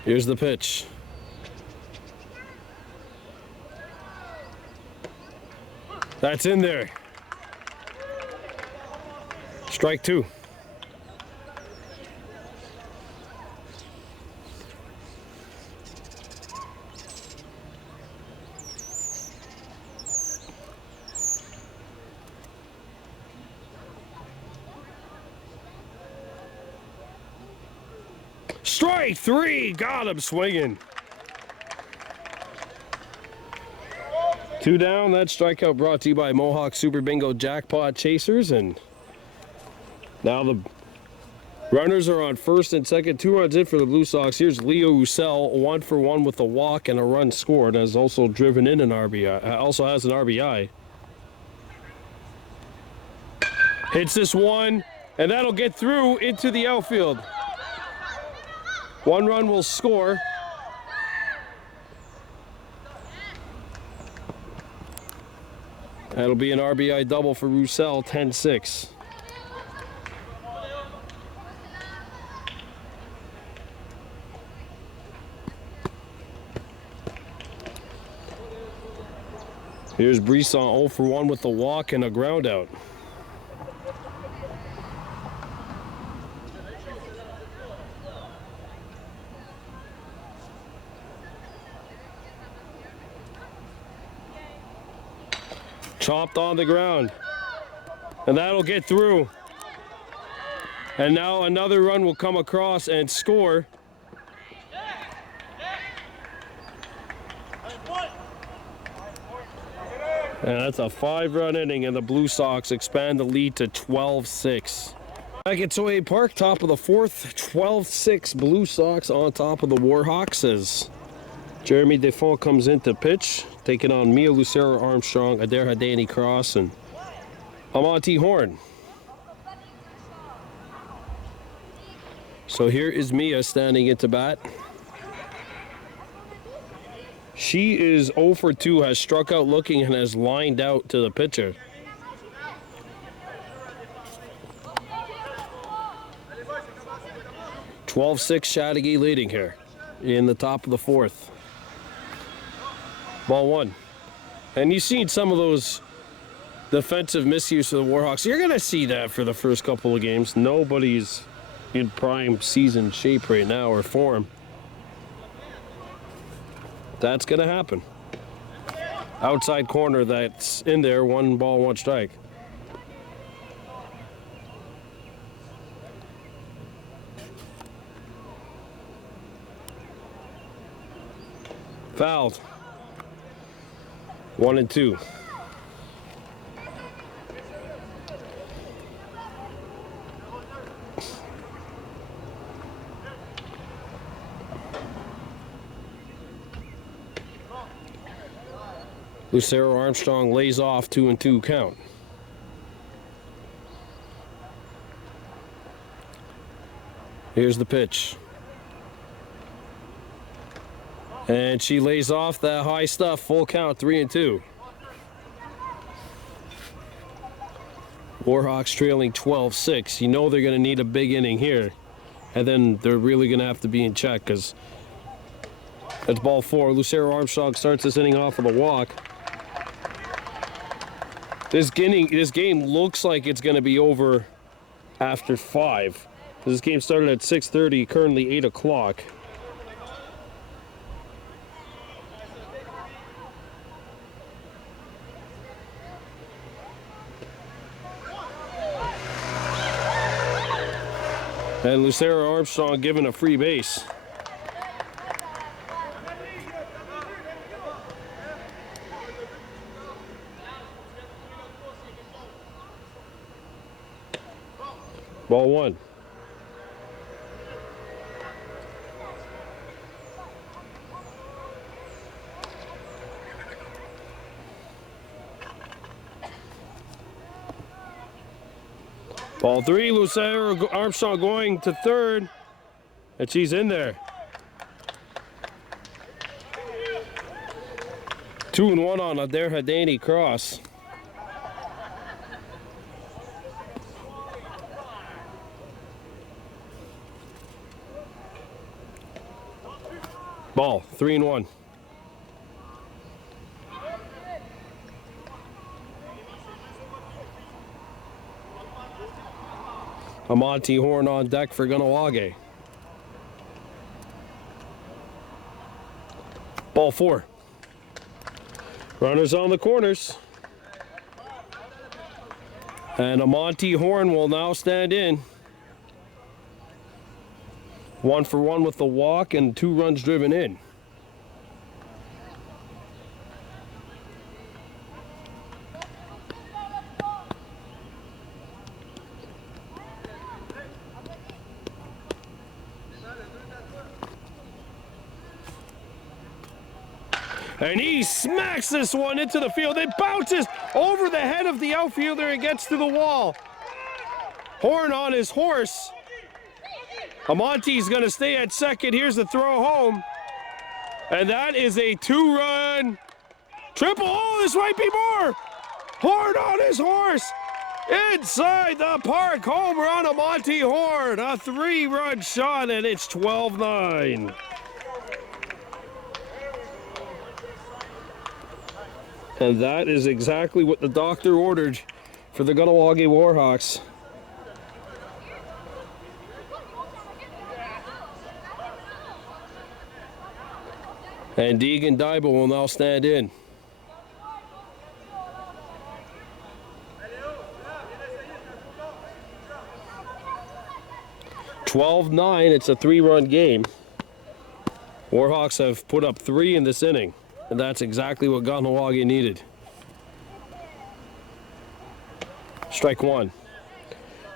Here's the pitch. That's in there. Strike 2. Strike 3, got him swinging. 2 down. That strikeout brought to you by Mohawk Super Bingo Jackpot Chasers. And now the runners are on first and second. 2 runs in for the Blue Sox. Here's Leo Roussel, 1 for 1 with a walk and a run scored. Has also driven in an RBI. Also has an RBI. Hits this one, and that'll get through into the outfield. 1 run will score. That'll be an RBI double for Roussel, 10-6. Here's Brisson 0 for 1 with a walk and a ground out. Chopped on the ground. And that'll get through. And now another run will come across and score. And that's a 5-run inning, and the Blue Sox expand the lead to 12-6. Back at Chateauguay Park, top of the 4th, 12-6 Blue Sox on top of the Warhawks as Jeremy Defoe comes in to pitch, taking on Mia Lucero Armstrong, Adair Danny Cross, and Amonte Horn. So here is Mia standing into bat. She is 0 for 2, has struck out looking and has lined out to the pitcher. (12-6) Chateauguay leading here in the top of the 4th. Ball 1. And you've seen some of those defensive misuse of the Warhawks. You're going to see that for the first couple of games. Nobody's in prime season shape right now or form. That's going to happen. Outside corner that's in there, 1 ball, 1 strike. Fouled. 1 and 2. Lucero Armstrong lays off, 2 and 2 count. Here's the pitch. And she lays off that high stuff, full count, 3 and 2. Warhawks trailing 12-6. You know they're going to need a big inning here. And then they're really going to have to be in check because that's ball 4. Lucero Armstrong starts this inning off with a walk. This game looks like it's going to be over after 5. This game started at 6:30, currently 8 o'clock. And Lucero Armstrong given a free base. Ball 1. Ball 3, Lucero Armstrong going to third, and she's in there. 2 and 1 on Adair Hadani cross. Ball 3 and 1. Amonte Horn on deck for Kahnawake. Ball 4. Runners on the corners. And Amonte Horn will now stand in. 1 for 1 with the walk and 2 runs driven in. And he smacks this one into the field. It bounces over the head of the outfielder and gets to the wall. Horn on his horse. Amonte's going to stay at second. Here's the throw home. And that is a 2-run triple. Oh, this might be more. Horn on his horse. Inside the park. Home run, Amonte Horn. A 3-run shot, and it's 12-9. And that is exactly what the doctor ordered for the Kahnawake Warhawks. And Deegan Daiba will now stand in. 12-9, it's a 3-run game. Warhawks have put up 3 in this inning, and that's exactly what Kahnawake needed. Strike 1.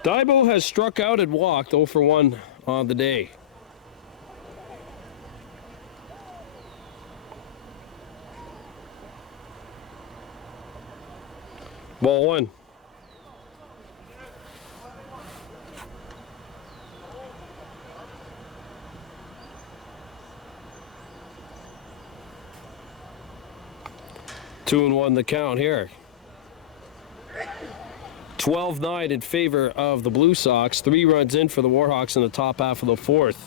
Daibo has struck out and walked 0 for 1 on the day. Ball 1. Two and 1 the count here. 12-9 in favor of the Blue Sox. 3 runs in for the Warhawks in the top half of the 4th.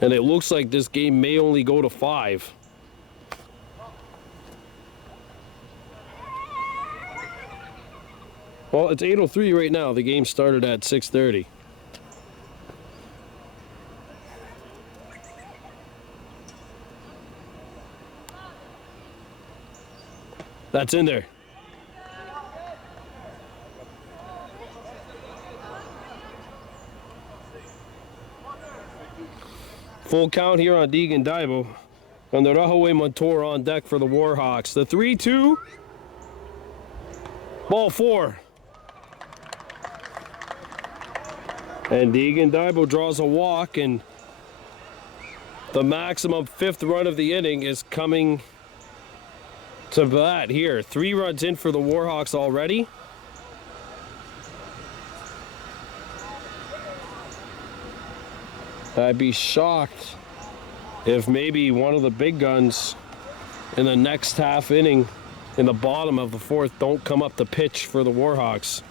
And it looks like this game may only go to 5. Well, it's 8:03 right now. The game started at 6:30. That's in there. Full count here on Deegan Daibo. And the Warhawks Montour on deck for the Warhawks. The 3-2. Ball 4. And Deegan Daibo draws a walk, and the maximum 5th run of the inning is coming to bat here. 3 runs in for the Warhawks already. I'd be shocked if maybe one of the big guns in the next half inning in the bottom of the 4th don't come up the pitch for the Warhawks.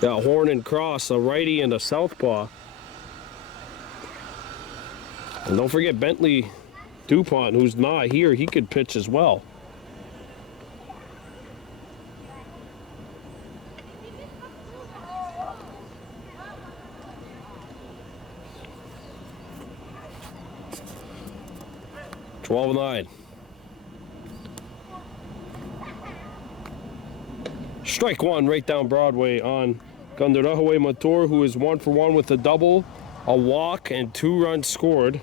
Got Horn and Cross, a righty and a southpaw. And don't forget Bentley DuPont, who's not here, he could pitch as well. $12-9. Strike 1 right down Broadway on Warhawks Montour, who is 1 for 1 with a double, a walk, and 2 runs scored.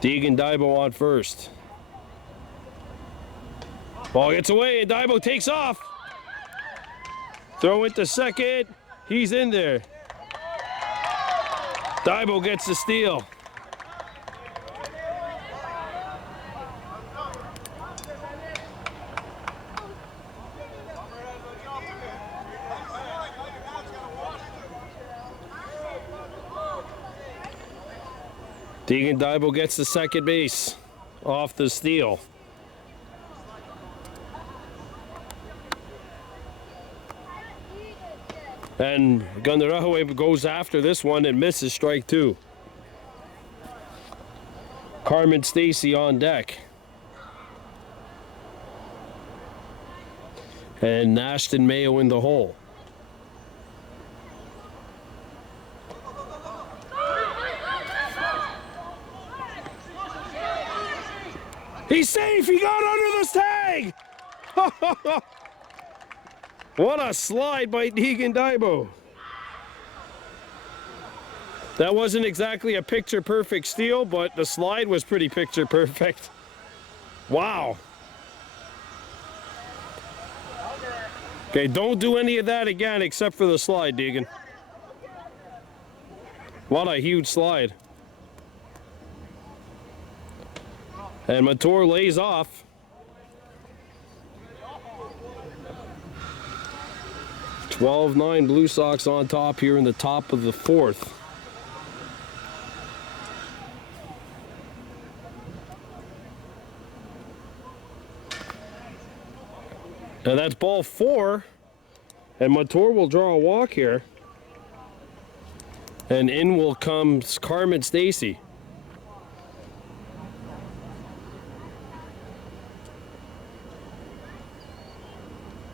Deegan Daibo on first. Ball gets away and Daibo takes off. Throw it to second. He's in there. Daibo gets the steal. Deegan Daibo gets the second base off the steal. And Warhawks goes after this one and misses strike 2. Carmen Stacy on deck. And Ashton Mayo in the hole. He's safe! He got under this tag! What a slide by Deegan Daibo. That wasn't exactly a picture-perfect steal, but the slide was pretty picture-perfect. Wow. Okay, don't do any of that again except for the slide, Deegan. What a huge slide. And Montour lays off. $12-9 Blue Sox on top here in the top of the 4th. And that's ball 4. And Montour will draw a walk here. And in will come Carmen Stacy.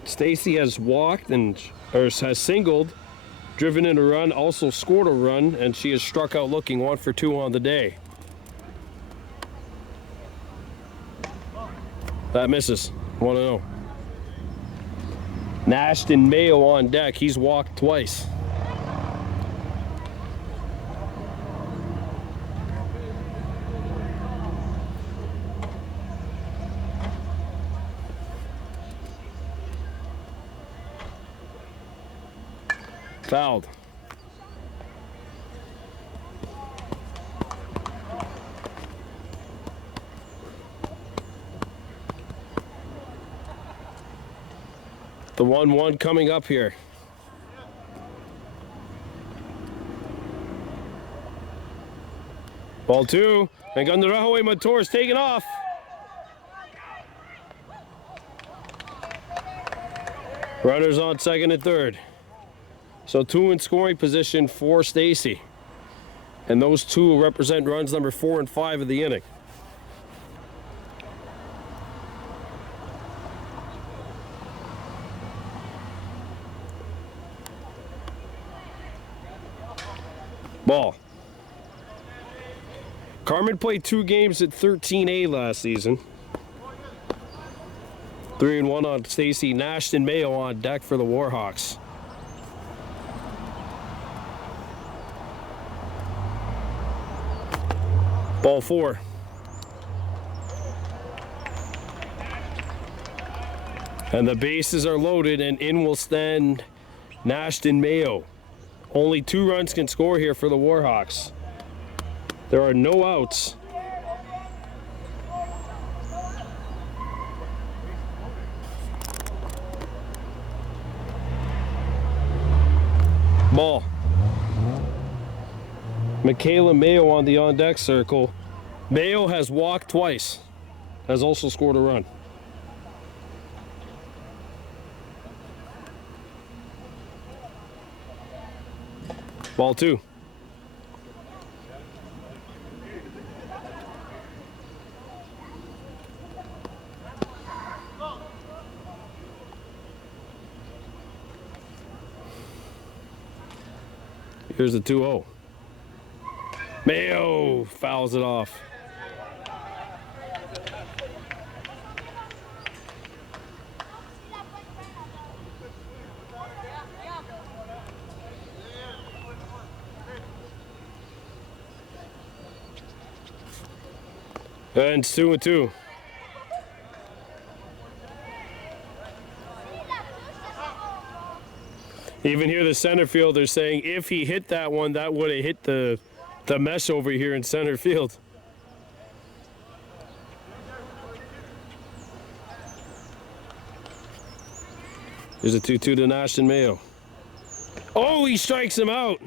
Stacy has walked or has singled, driven in a run, also scored a run, and she has struck out looking 1 for 2 on the day. That misses. 1-0. Nashton Mayo on deck. He's walked twice. Fouled. The 1-1 coming up here. Ball 2. And Kahnawake Motors taking off. Runners on second and third. So 2 in scoring position for Stacy. And those 2 represent runs number 4 and 5 of the inning. Ball. Carmen played 2 games at 13A last season. 3-1 on Stacy. Nashton Mayo on deck for the Warhawks. Ball 4. And the bases are loaded, and in will stand Nashton Mayo. Only 2 runs can score here for the Warhawks. There are no outs. Ball. Michaela Mayo on the on-deck circle. Mayo has walked twice. Has also scored a run. Ball 2. Here's the 2-0. Mayo fouls it off. And it's 2-2. Even here, the center fielder saying if he hit that one, that would have hit the mesh over here in center field. There's a 2-2 to Nashton Mayo. Oh, he strikes him out.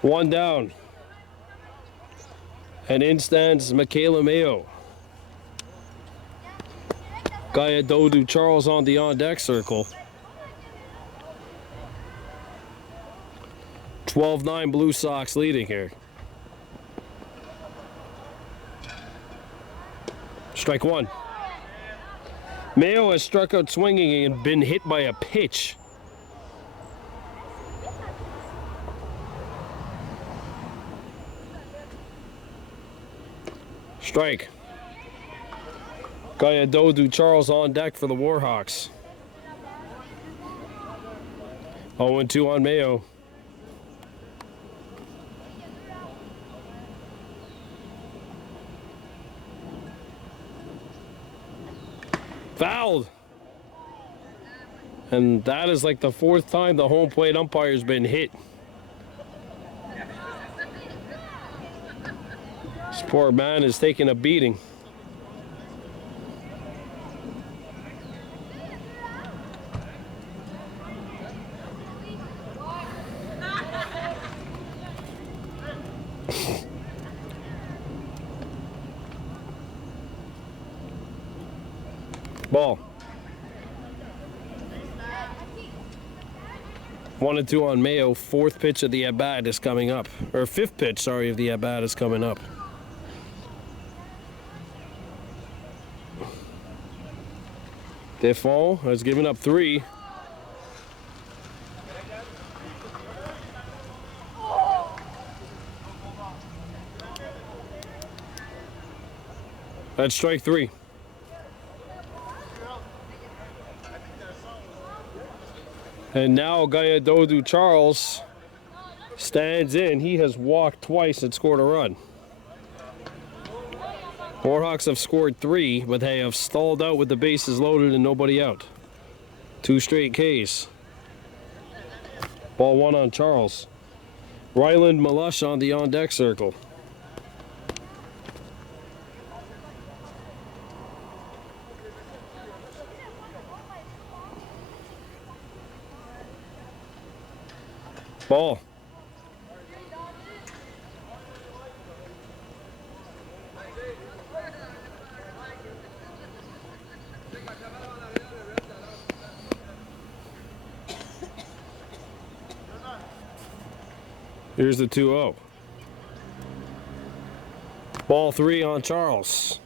1 down. And in stands Michaela Mayo. Gaia Dodu Charles on the on-deck circle. 12-9 Blue Sox leading here. Strike 1. Mayo has struck out swinging and been hit by a pitch. Strike. Gaia Dodu Charles on deck for the Warhawks. 0-2 on Mayo. Fouled. And that is like the 4th time the home plate umpire's been hit. This poor man is taking a beating. Ball. 1-2 on Mayo. 4th pitch of the at-bat is coming up. Or 5th pitch, sorry, of the at-bat is coming up. Defon has given up 3. That's strike 3. And now Gayadodu Charles stands in. He has walked twice and scored a run. Warhawks have scored 3, but they have stalled out with the bases loaded and nobody out. 2 straight Ks. Ball 1 on Charles. Ryland Malush on the on-deck circle. Ball. Here's the 2-0. Ball 3 on Charles.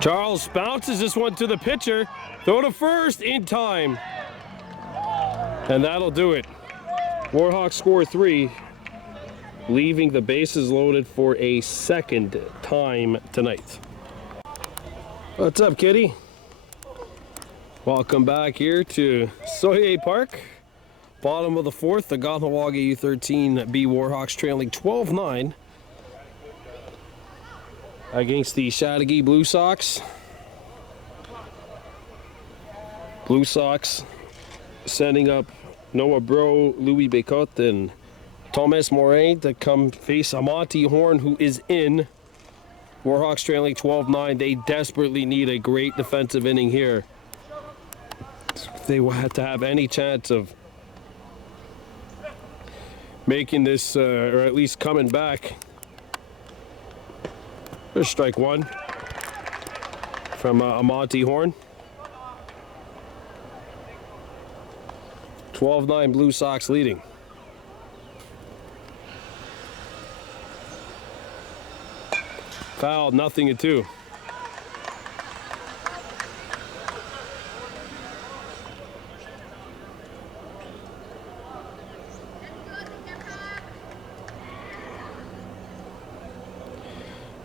Charles bounces this one to the pitcher. Throw to first in time. And that'll do it. Warhawks score 3. Leaving the bases loaded for a second time tonight. What's up, kitty? Welcome back here to Soye Park. Bottom of the 4th, the Kahnawake U-13 B Warhawks trailing 12-9 against the Chateauguay Blue Sox. Blue Sox sending up Noah Bro, Louis Bécotte, and Thomas Morin to come face Amati Horn, who is in. Warhawks trailing 12-9. They desperately need a great defensive inning here. They had to have any chance of making this, or at least coming back. There's strike 1 from Amati Horn. 12-9 Blue Sox leading. Foul, 0-2.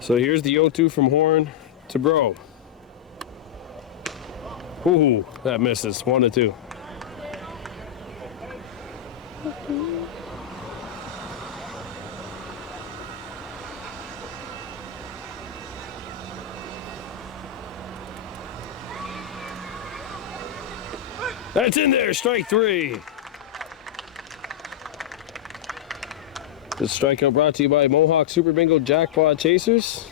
So here's the 0-2 from Horn to Bro. Ooh, that misses. 1-2. That's in there, strike 3. This strikeout brought to you by Mohawk Super Bingo Jackpot Chasers.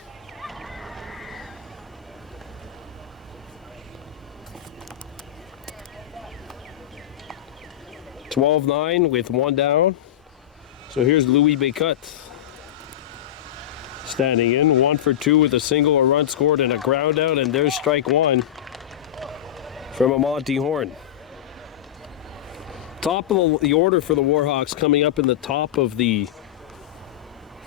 (12-9) with 1 down. So here's Louis Bécotte standing in, 1 for 2 with a single, a run scored, and a ground out. And there's strike 1 from Amati Horn. Top of the order for the Warhawks coming up in the top of the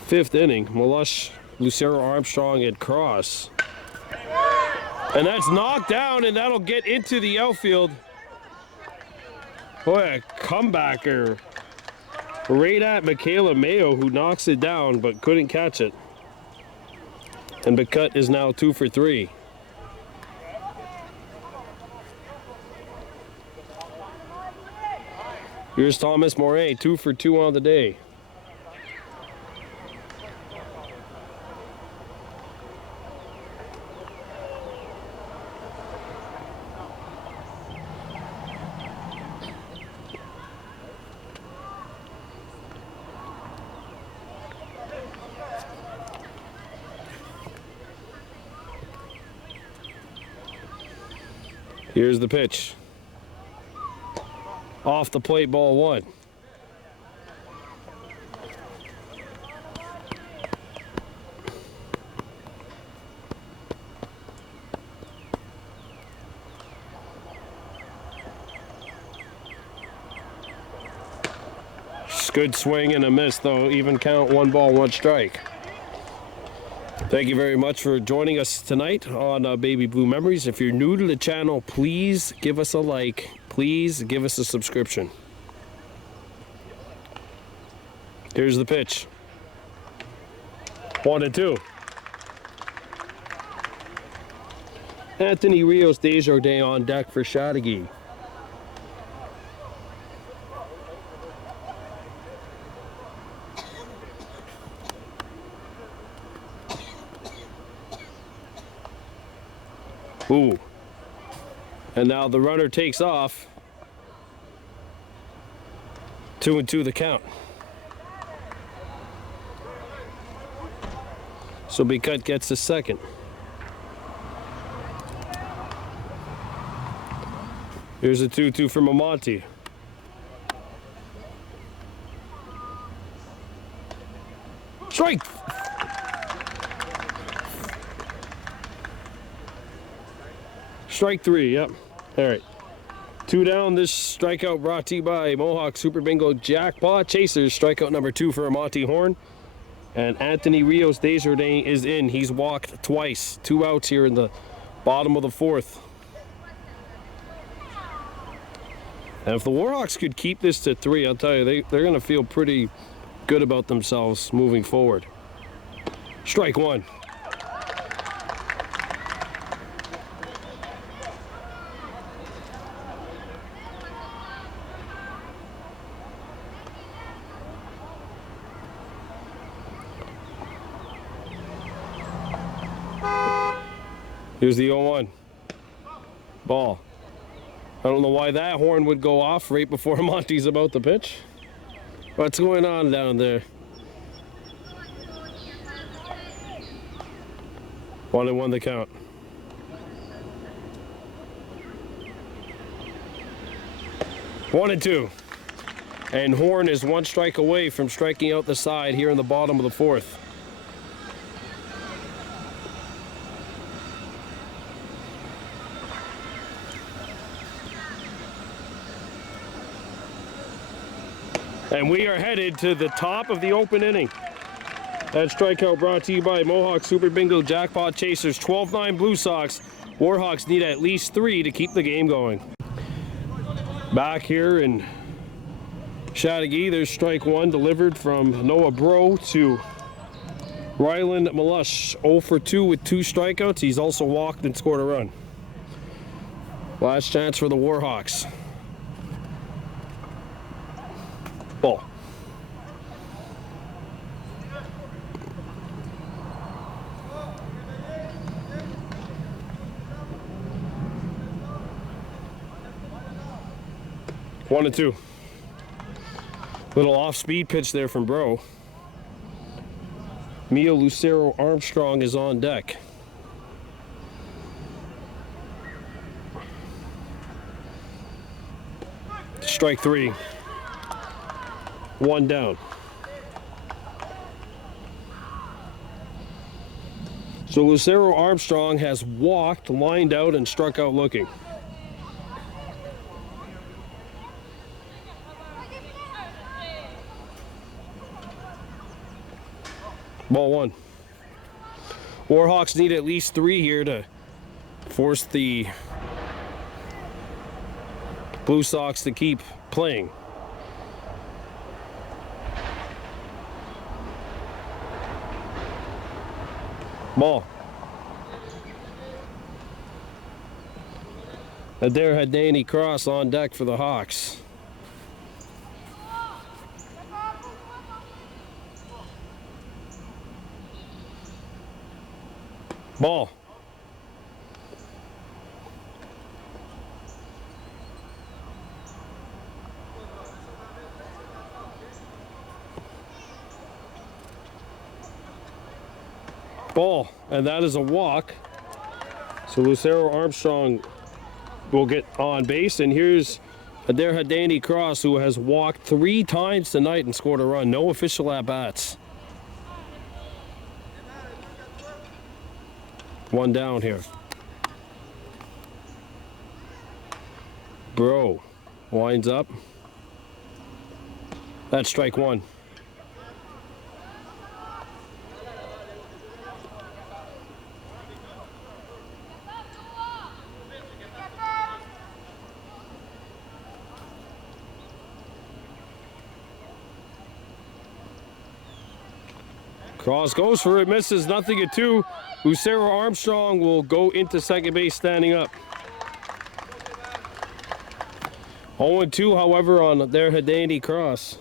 5th inning. Malush, Lucero, Armstrong, and Cross. And that's knocked down, and that'll get into the outfield. Boy, a comebacker right at Michaela Mayo, who knocks it down but couldn't catch it. And Bécotte is now 2 for 3. Here's Thomas Morin, 2 for 2 on the day. Here's the pitch. Off the plate, ball 1. Good swing and a miss, though. Even count, 1 ball, 1 strike. Thank you very much for joining us tonight on Baby Blue Memories. If you're new to the channel, please give us a like. Please give us a subscription. Here's the pitch. 1-2. Anthony Rios Desjardins on deck for Chateauguay. Ooh. And now the runner takes off. 2-2 the count. So Bicut gets the second. Here's a 2-2 from Amonte. Strike! Strike 3, yep. All right. 2 down. This strikeout brought to you by Mohawk Super Bingo Jackpot Chasers. Strikeout number 2 for Amonte Horn. And Anthony Rios Desjardins is in. He's walked twice. 2 outs here in the bottom of the 4th. And if the Warhawks could keep this to 3, I'll tell you, they're going to feel pretty good about themselves moving forward. Strike 1. Here's the 0-1. Ball. I don't know why that horn would go off right before Monty's about to pitch. What's going on down there? 1-1 the count. One and two. And Horn is 1 strike away from striking out the side here in the bottom of the 4th. And we are headed to the top of the open inning. That strikeout brought to you by Mohawk Super Bingo Jackpot Chasers. 12-9 Blue Sox. Warhawks need at least 3 to keep the game going. Back here in Chateauguay, there's strike 1 delivered from Noah Bro to Ryland Malush. 0 for 2 with 2 strikeouts. He's also walked and scored a run. Last chance for the Warhawks. Ball. One and two. Little off-speed pitch there from Bro. Mio Lucero Armstrong is on deck. Strike 3. 1 down. So Lucero Armstrong has walked, lined out, and struck out looking. Ball 1. Warhawks need at least 3 here to force the Blue Sox to keep playing. Ball. Adair had Danny Cross on deck for the Hawks. Ball. Ball, and that is a walk. So Lucero Armstrong will get on base, and here's Adair Hadani Cross, who has walked 3 times tonight and scored a run. No official at-bats. 1 down here. Bro winds up. That's strike 1. Cross goes for it, misses, nothing at 2. Lucero Armstrong will go into second base standing up. 0-2, however, on their Hidani cross.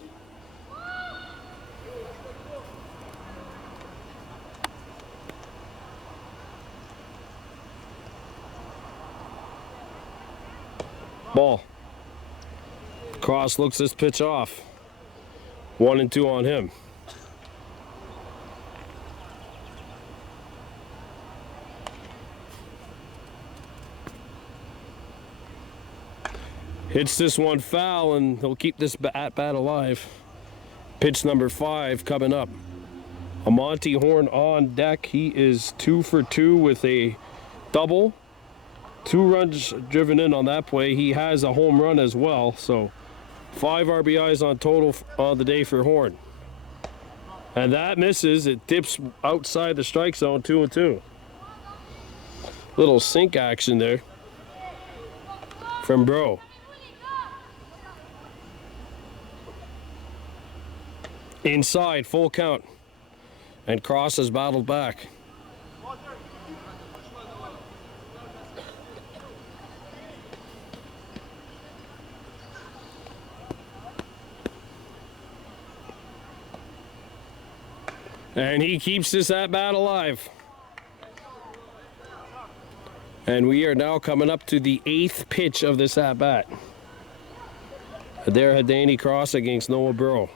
Ball. Cross looks this pitch off. 1-2 on him. Hits this one foul, and he'll keep this at bat alive. Pitch number 5 coming up. Monty Horn on deck. He is 2 for 2 with a double. 2 runs driven in on that play. He has a home run as well, so 5 RBIs on total on the day for Horn. And that misses. It dips outside the strike zone, 2-2. Little sink action there from Bro. Inside, full count. And Cross has battled back. And he keeps this at bat alive. And we are now coming up to the 8th pitch of this at bat. Adair Hidani Cross against Noah Burrow.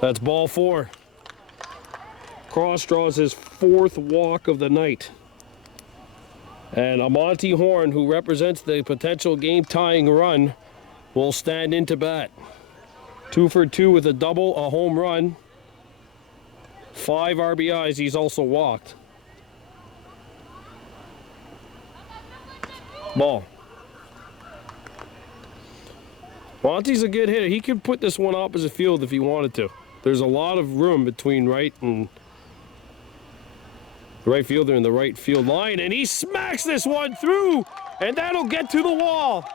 That's ball 4. Cross draws his 4th walk of the night. And Monty Horn, who represents the potential game-tying run, will stand into bat. 2 for 2 with a double, a home run. 5 RBIs, he's also walked. Ball. Monty's a good hitter. He could put this one opposite field if he wanted to. There's a lot of room between right and the right fielder and the right field line, and he smacks this one through, and that'll get to the wall.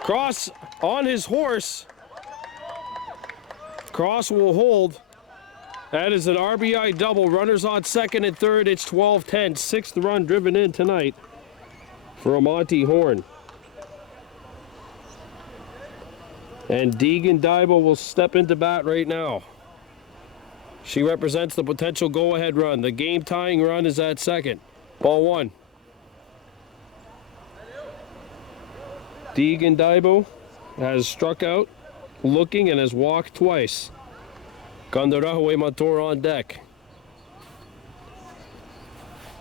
Cross on his horse. Cross will hold. That is an RBI double. Runners on second and third. It's 12-10. 6th run driven in tonight for Monty Horn. And Deegan Daibo will step into bat right now. She represents the potential go-ahead run. The game-tying run is at second. Ball 1. Deegan Daibo has struck out, looking, and has walked twice. Kahnawake Mator on deck.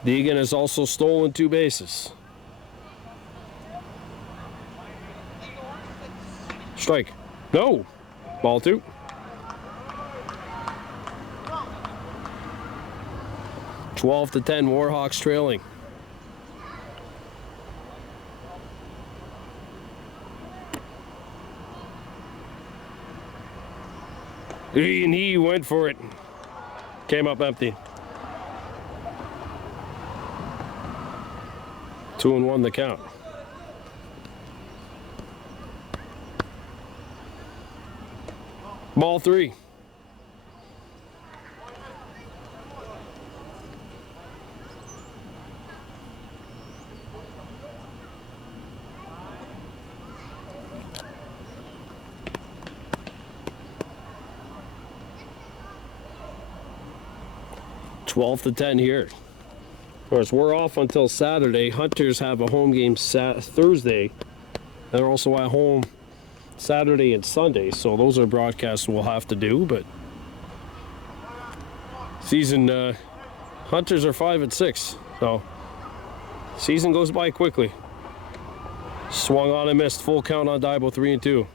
Deegan has also stolen 2 bases. Strike. No. Ball 2. (12-10), Warhawks trailing. And he went for it. Came up empty. 2-1 the count. Ball 3. (12-10) here. Of course, we're off until Saturday. Hunters have a home game Thursday. They're also at home Saturday and Sunday, so those are broadcasts we'll have to do. But season Hunters are 5-6, so season goes by quickly. Swung on and missed. Full count on Daibo, 3-2.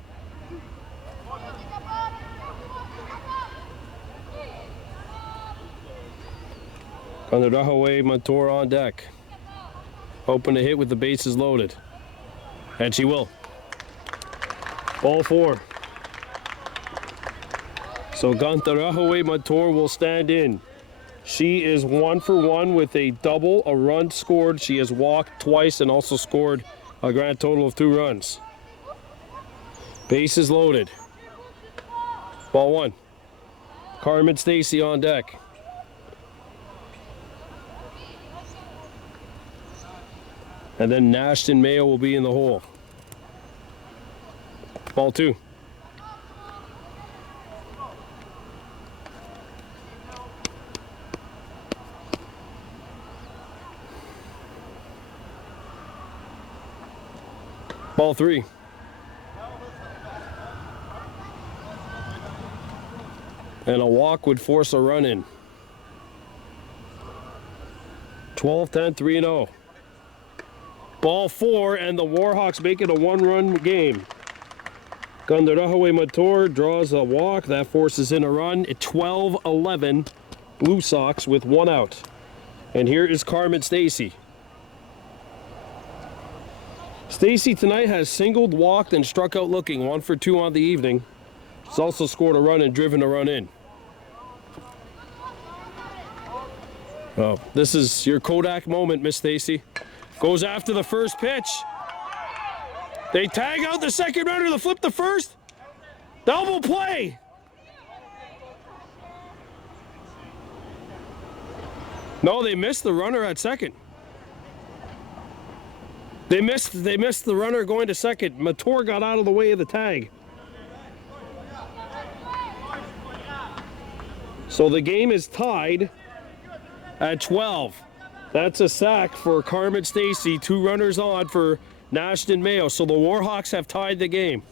Kahnawake Mator on deck. Hoping to hit with the bases loaded. And she will. Ball 4. So Kahnawake Mator will stand in. She is 1 for 1 with a double, a run scored. She has walked twice and also scored A grand total of 2 runs. Bases loaded. Ball 1. Carmen Stacy on deck. And then Nashton Mayo will be in the hole. Ball 2. Ball 3. And a walk would force a run in. 12-10, 3-0. Ball 4, and the Warhawks make it a 1-run game. Kahnawake Mator draws a walk. That forces in a run. 12-11, Blue Sox with 1 out. And here is Carmen Stacy. Stacy tonight has singled, walked, and struck out looking. 1 for 2 on the evening. She's also scored a run and driven a run in. Oh, this is your Kodak moment, Miss Stacy. Goes after the first pitch. They tag out the second runner to flip the first. Double play. No, they missed the runner at second. They missed the runner going to second. Mator got out of the way of the tag. So the game is tied at 12. That's a sack for Carmen Stacy. 2 runners on for Nashton Mayo. So the Warhawks have tied the game.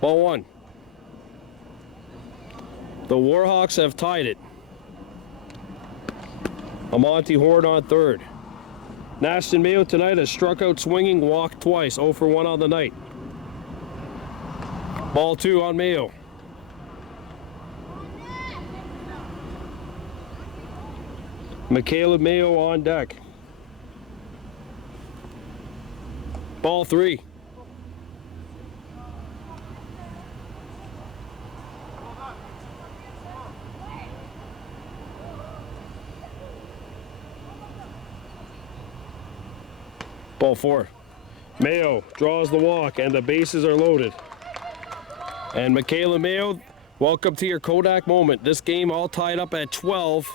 Ball 1. The Warhawks have tied it. Monty Horn on third. Nashton Mayo tonight has struck out swinging, walked twice, 0 for 1 on the night. Ball 2 on Mayo. Michaela Mayo on deck. Ball 3. Ball 4. Mayo draws the walk and the bases are loaded. And Michaela Mayo, welcome to your Kodak moment. This game all tied up at 12.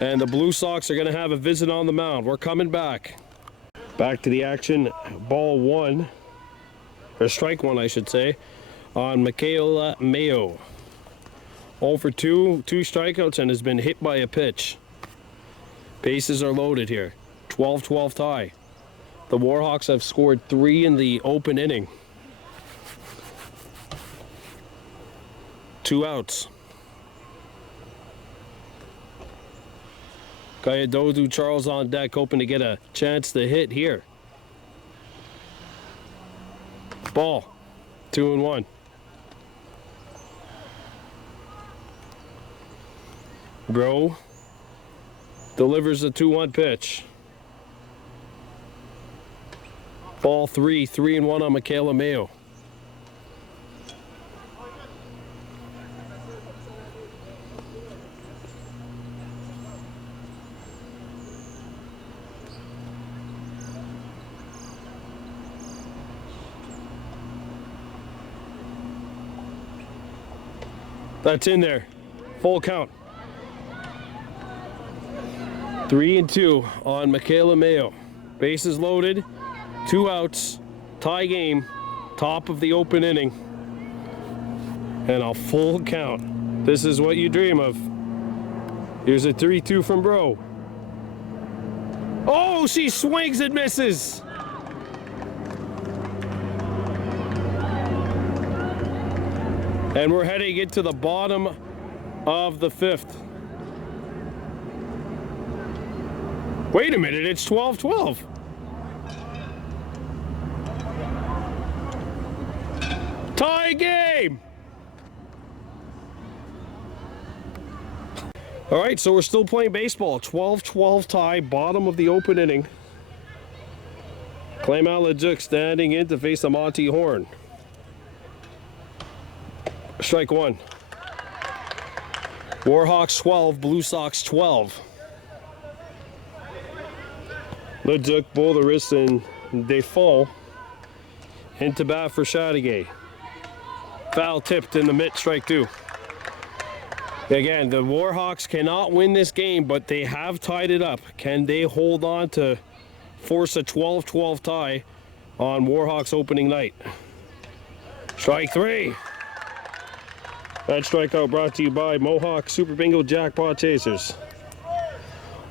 And the Blue Sox are going to have a visit on the mound. We're coming back. Back to the action. Ball 1, or strike 1 I should say, on Michaela Mayo. 0 for 2, 2 strikeouts, and has been hit by a pitch. Bases are loaded here. 12-12 tie. The Warhawks have scored 3 in the open inning. 2 outs. Kayadodu Charles on deck, hoping to get a chance to hit here. Ball. 2-1. Bro delivers a 2-1 pitch. Ball 3, 3-1 on Michaela Mayo. That's in there. Full count. 3-2 on Michaela Mayo. Bases loaded. 2 outs. Tie game. Top of the open inning. And a full count. This is what you dream of. Here's a 3-2 from Bro. Oh, she swings and misses. And we're heading into the bottom of the 5th. Wait a minute, it's 12-12. Tie game! All right, so we're still playing baseball. 12-12 tie, bottom of the open inning. Clément Leduc standing in to face the Monty Horn. Strike 1. Warhawks 12, Blue Sox 12. Leduc, Boulderis, and Default into bat for Chateauguay. Foul tipped in the mitt, strike 2. Again, the Warhawks cannot win this game, but they have tied it up. Can they hold on to force a 12-12 tie on Warhawks opening night? Strike 3. That strikeout brought to you by Mohawk Super Bingo Jackpot Chasers.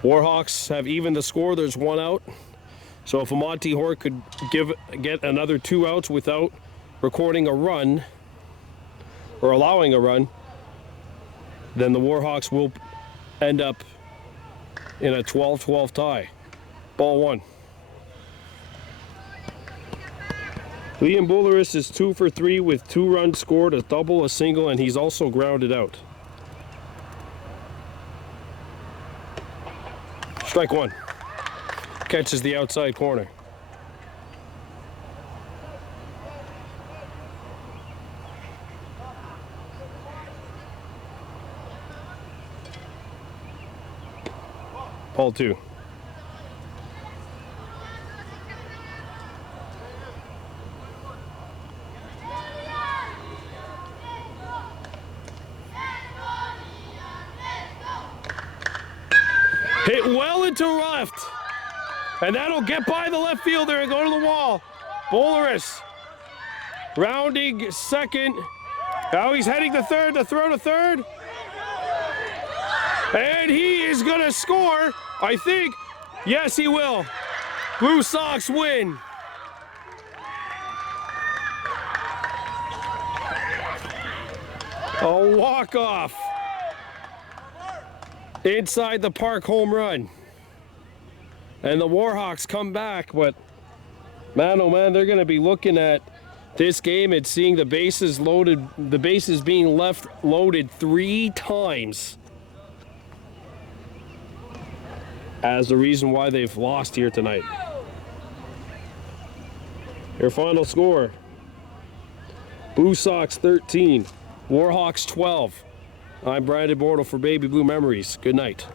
Warhawks have evened the score. There's 1 out. So if Monty Hort could get another 2 outs without recording a run or allowing a run, then the Warhawks will end up in a 12-12 tie. Ball 1. Liam Boulderis is 2 for 3 with 2 runs scored, a double, a single, and he's also grounded out. Strike 1. Catches the outside corner. Ball 2. Hit well into left. And that'll get by the left fielder and go to the wall. Boulderis rounding second. Now he's heading to third, to throw to third. And he is gonna score, I think. Yes, he will. Blue Sox win. A walk-off. Inside the park home run. And the Warhawks come back, but man, oh man, they're gonna be looking at this game and seeing the bases loaded, the bases being left loaded 3 times as the reason why they've lost here tonight. Your final score: Blue Sox 13, Warhawks 12. I'm Brandon Bordeaux for Baby Blue Memories. Good night.